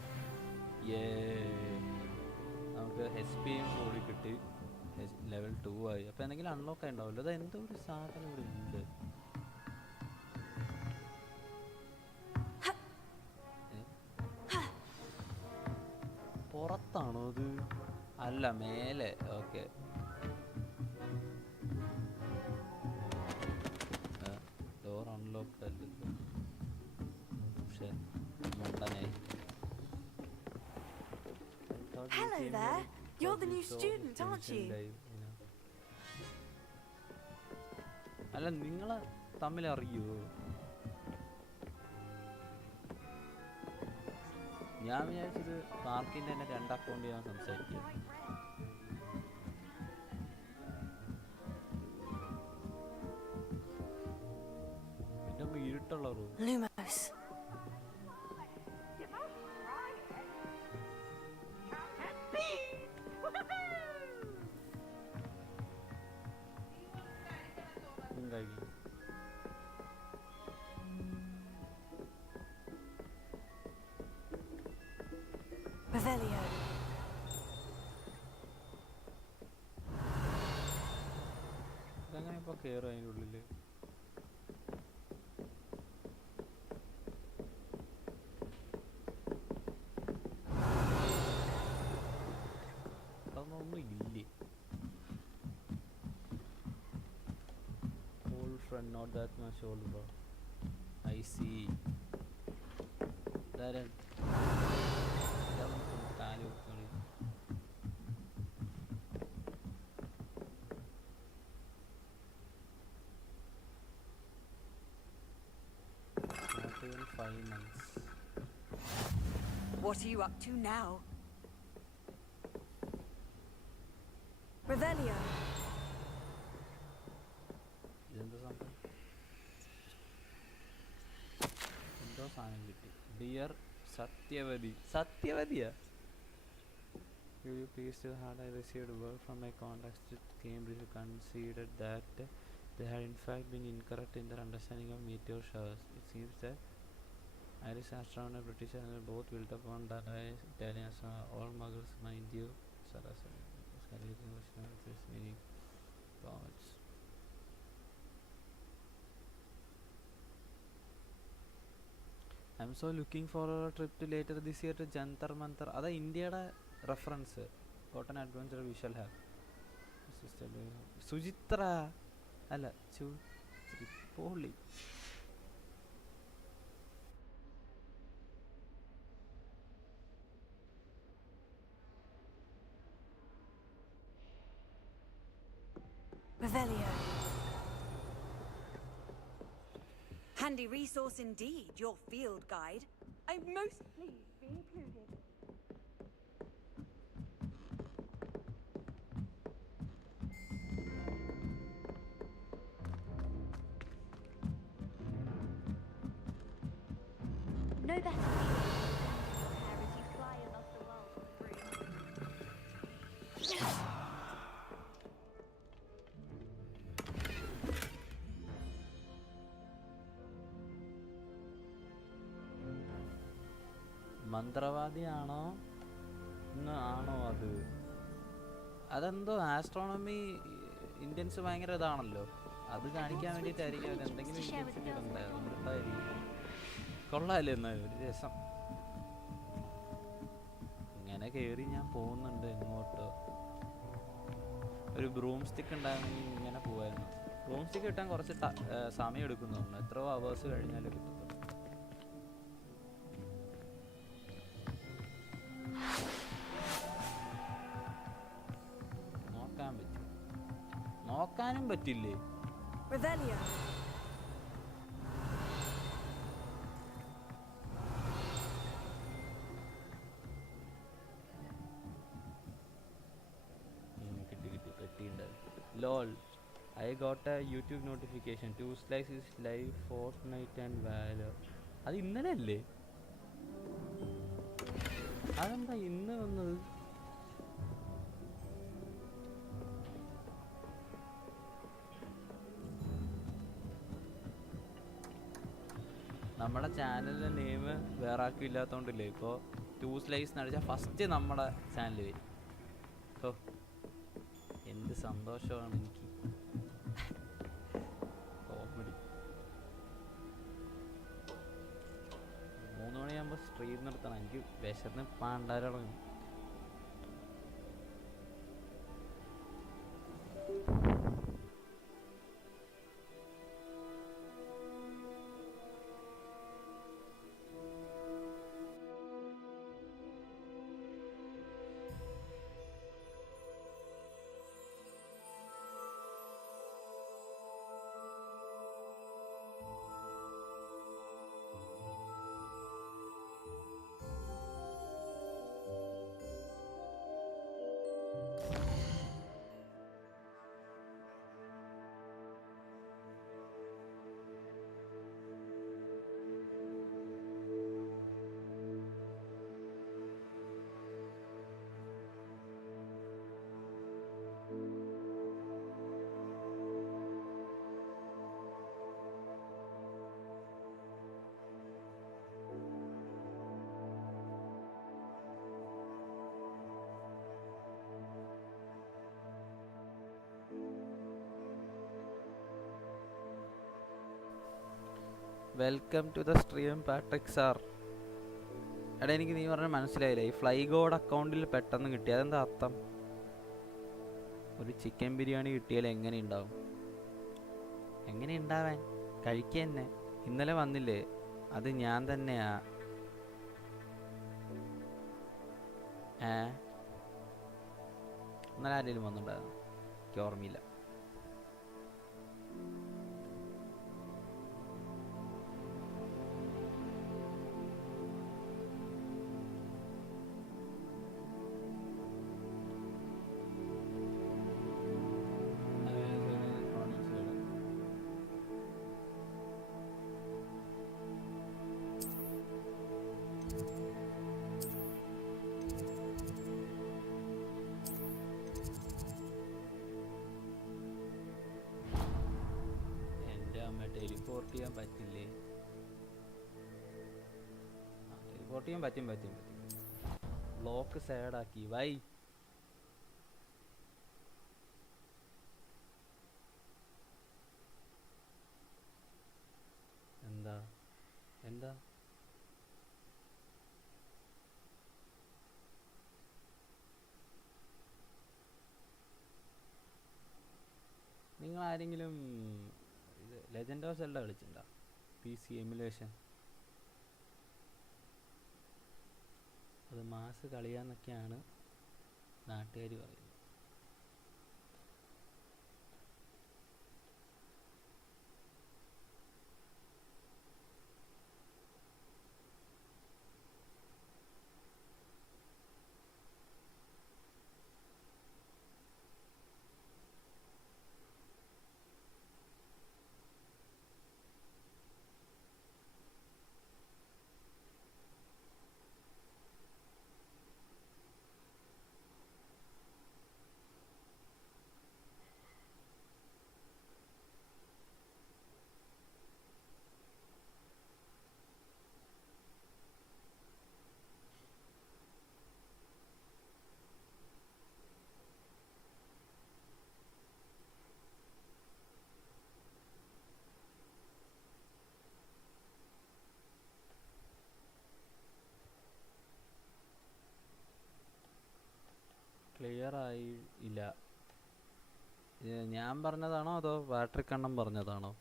നമുക്ക് H പിയും കൂടി കിട്ടി. Level 2 ആയി. അപ്പോൾ എന്തെങ്കിലും അൺലോക്ക് ആയി ഉണ്ടാവില്ല. അത് എന്തോ ഒരു സാധനം ഇവിടെ ഉണ്ട്. പുറത്താണോ അത്? അല്ല, മേലെ. ഓക്കെ, ഡോർ അൺലോക്ക്ഡ് അല്ല. Hello there. You're the new student, aren't you? അല്ല, നിങ്ങൾ തമ്മിൽ അറിയോ? ഞാൻ വിചാരിച്ചത് പാർക്കിൻ്റെ തന്നെ 2 അക്കൗണ്ട് ഞാൻ സംസാരിക്കുക. പിന്നെ ഇരുട്ടുള്ള റൂം. Lumos. Revelio. ഇതെങ്ങനെ ഇപ്പോൾ കയറും അതിൻ്റെ ഉള്ളിൽ? അതൊന്നും ഇല്ലേ? Old friend, not that much old, bro. I see. That not even 5 months. What are you up to now? Revelio. ഇതെന്താ സംഭവം? എന്തോ സാധനം കിട്ടി. ഡിയർ സത്യവതി. സത്യവതിയാ? Will you please tell how I received word from my contacts at Cambridge who considered that they had in fact been incorrect in their understanding of meteor showers. It seems that Irish astronomer and British astronomer both built upon that Italian astronomer. All muggles, mind you. Sarasari. This meaning powers. I'm so looking for a trip to later this year to Jantar Mantar. That's India's reference. What an adventure we shall have. Sujitra. Alla, Tripoli. Revelio. Handy resource indeed, your field guide. I'm most pleased to be included. No better prepare as you fly above the world through. മന്ത്രവാദിയാണോ ആണോ അത്? അതെന്തോ astronomy Indians ഭയങ്കര ഇതാണല്ലോ, അത് കാണിക്കാൻ വേണ്ടിയിട്ടായിരിക്കും അവർ എന്തെങ്കിലും ഇന്ത്യൻസിന് ഇടണ്ടായിരുന്നു. അതുകൊണ്ടായിരിക്കും. കൊള്ളാമല്ലോ എന്നാലും ഒരു രസം. ഇങ്ങനെ കയറി ഞാൻ പോകുന്നുണ്ട് എങ്ങോട്ടോ. ഒരു ബ്രൂം സ്റ്റിക്ക് ഉണ്ടായിരുന്നെങ്കിൽ ഇങ്ങനെ പോവായിരുന്നു. ബ്രൂം സ്റ്റിക്ക് കിട്ടാൻ കുറച്ച് സമയം എടുക്കുന്നുണ്ട്. എത്രയോ അവേഴ്സ് കഴിഞ്ഞാലേ കിട്ടത്തുള്ളൂ. നോക്കാൻ പറ്റും, നോക്കാനും പറ്റില്ലേ? LOL, I got a YouTube notification. 2 Slice is live Fortnite and Valor. അത് ഇന്നലെ അല്ലേ? അതെന്താ ഇന്ന് വന്നത്? നമ്മുടെ ചാനലിൻ്റെ നെയിം വേറെ ആർക്കും ഇല്ലാത്തതുകൊണ്ടില്ലേ, ഇപ്പോൾ 2 Slice എന്ന് അടിച്ചാൽ ഫസ്റ്റ് നമ്മുടെ ചാനൽ വരും. ഓ, എന്ത് സന്തോഷമാണ് എനിക്ക്. കോമഡി. 3 മണിയാകുമ്പോൾ സ്ട്രീം നിർത്തണം. എനിക്ക് വിശന്ന് പാണ്ടാരടങ്ങും. Welcome to the stream Patrick sir. എടാ, എനിക്ക് നീ പറഞ്ഞാൽ മനസ്സിലായില്ല. ഈ ഫ്ലൈ ഗോഡ് അക്കൗണ്ടിൽ പെട്ടെന്ന് കിട്ടി, അതെന്താ അർത്ഥം? ഒരു ചിക്കൻ ബിരിയാണി കിട്ടിയാൽ എങ്ങനെ ഉണ്ടാവും? എങ്ങനെ ഉണ്ടാവാൻ? കഴിക്കുക തന്നെ. ഇന്നലെ വന്നില്ലേ, അത് ഞാൻ തന്നെയാ. ഇന്നലെ ആരെങ്കിലും വന്നിട്ടുണ്ടായിരുന്നു? എനിക്ക് ഓർമ്മയില്ല. ടെലിപ്പോർട്ട് ചെയ്യാൻ പറ്റില്ലേ? ടെലിപ്പോർട്ട് ചെയ്യാൻ പറ്റും. ബ്ലോക്ക് സൈഡാക്കി വൈ. എന്താ നിങ്ങൾ ആരെങ്കിലും ലെജൻഡ് ഓഫ് സെൽഡ കളിച്ചിട്ടുണ്ടോ? PC emulation. അത് മാസ് കളിയാന്നൊക്കെയാണ് നാട്ടുകാർ പറയുന്നത്. ക്ലിയർ ആയി ഇല്ല. ഞാൻ പറഞ്ഞതാണോ അതോ പാട്രിക് അണ്ണൻ പറഞ്ഞതാണോ?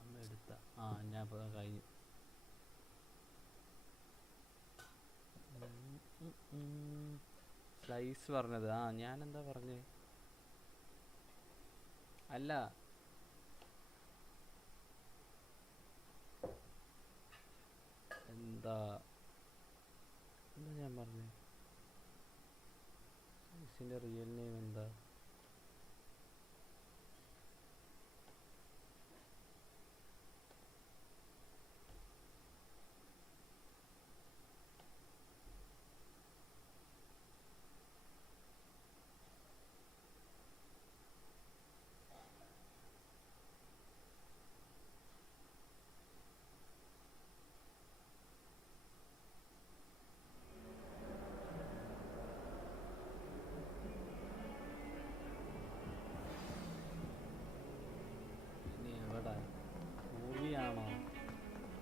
അമ്മ എടുത്ത ഞാൻ ഇപ്പോൾ കഴിഞ്ഞു. സ്ലൈസ് പറഞ്ഞത് ഞാനെന്താ പറഞ്ഞേ? അല്ല, എന്താ ഞാൻ പറഞ്ഞേ? സ്ലൈസിൻ്റെ റിയൽ നെയിം എന്താ? ഇനി എവിടെ? മൂവിയാണോ?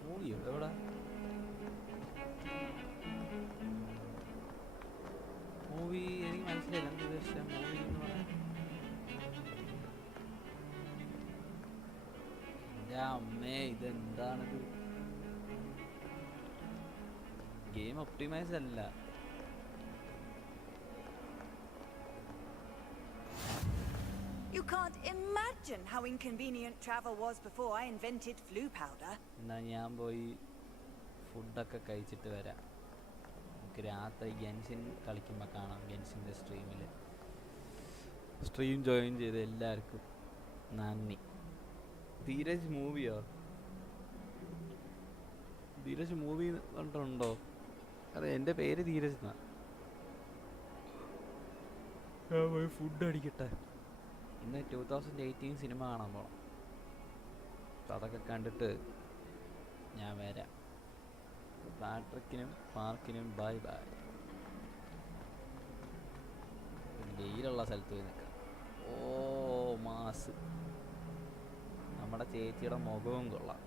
മൂവിയോ എവിടെ? മൂവി എനിക്ക് മനസ്സിലായില്ല. എന്താ ഉദ്ദേശിച്ച മൂവി എന്ന് പറയാൻ? എൻ്റെ അമ്മേ, ഇതെന്താണിത്? ഗെയിം ഒപ്റ്റിമൈസ് അല്ല. You can't imagine how inconvenient travel was before I invented flu powder. എന്നാ ഞാൻ പോയി ഫുഡൊക്കെ കഴിച്ചിട്ട് വരാം. നമുക്ക് രാത്രി ഗെൻഷിൻ കളിക്കുമ്പോൾ കാണാം. ഗെൻഷിൻ്റെ സ്ട്രീം ജോയിൻ ചെയ്ത എല്ലാവർക്കും നന്ദി. ധീരജ് മൂവിയോ? ധീരജ് മൂവി കണ്ടുണ്ടോ? അതെ, എൻ്റെ പേര് ധീരജ് എന്നാ. ഞാൻ പോയി ഫുഡ് അടിക്കട്ടെ. ഇന്ന് 2018 സിനിമ കാണാൻ പോകണം. അപ്പം അതൊക്കെ കണ്ടിട്ട് ഞാൻ വരാം. പാട്രിക്കിനും മാർക്കിനും ബൈ ബൈ. വെയിലുള്ള സ്ഥലത്ത് പോയി നിൽക്കാം. ഓ മാസ്. നമ്മുടെ ചേച്ചിയുടെ മുഖവും കൊള്ളാം.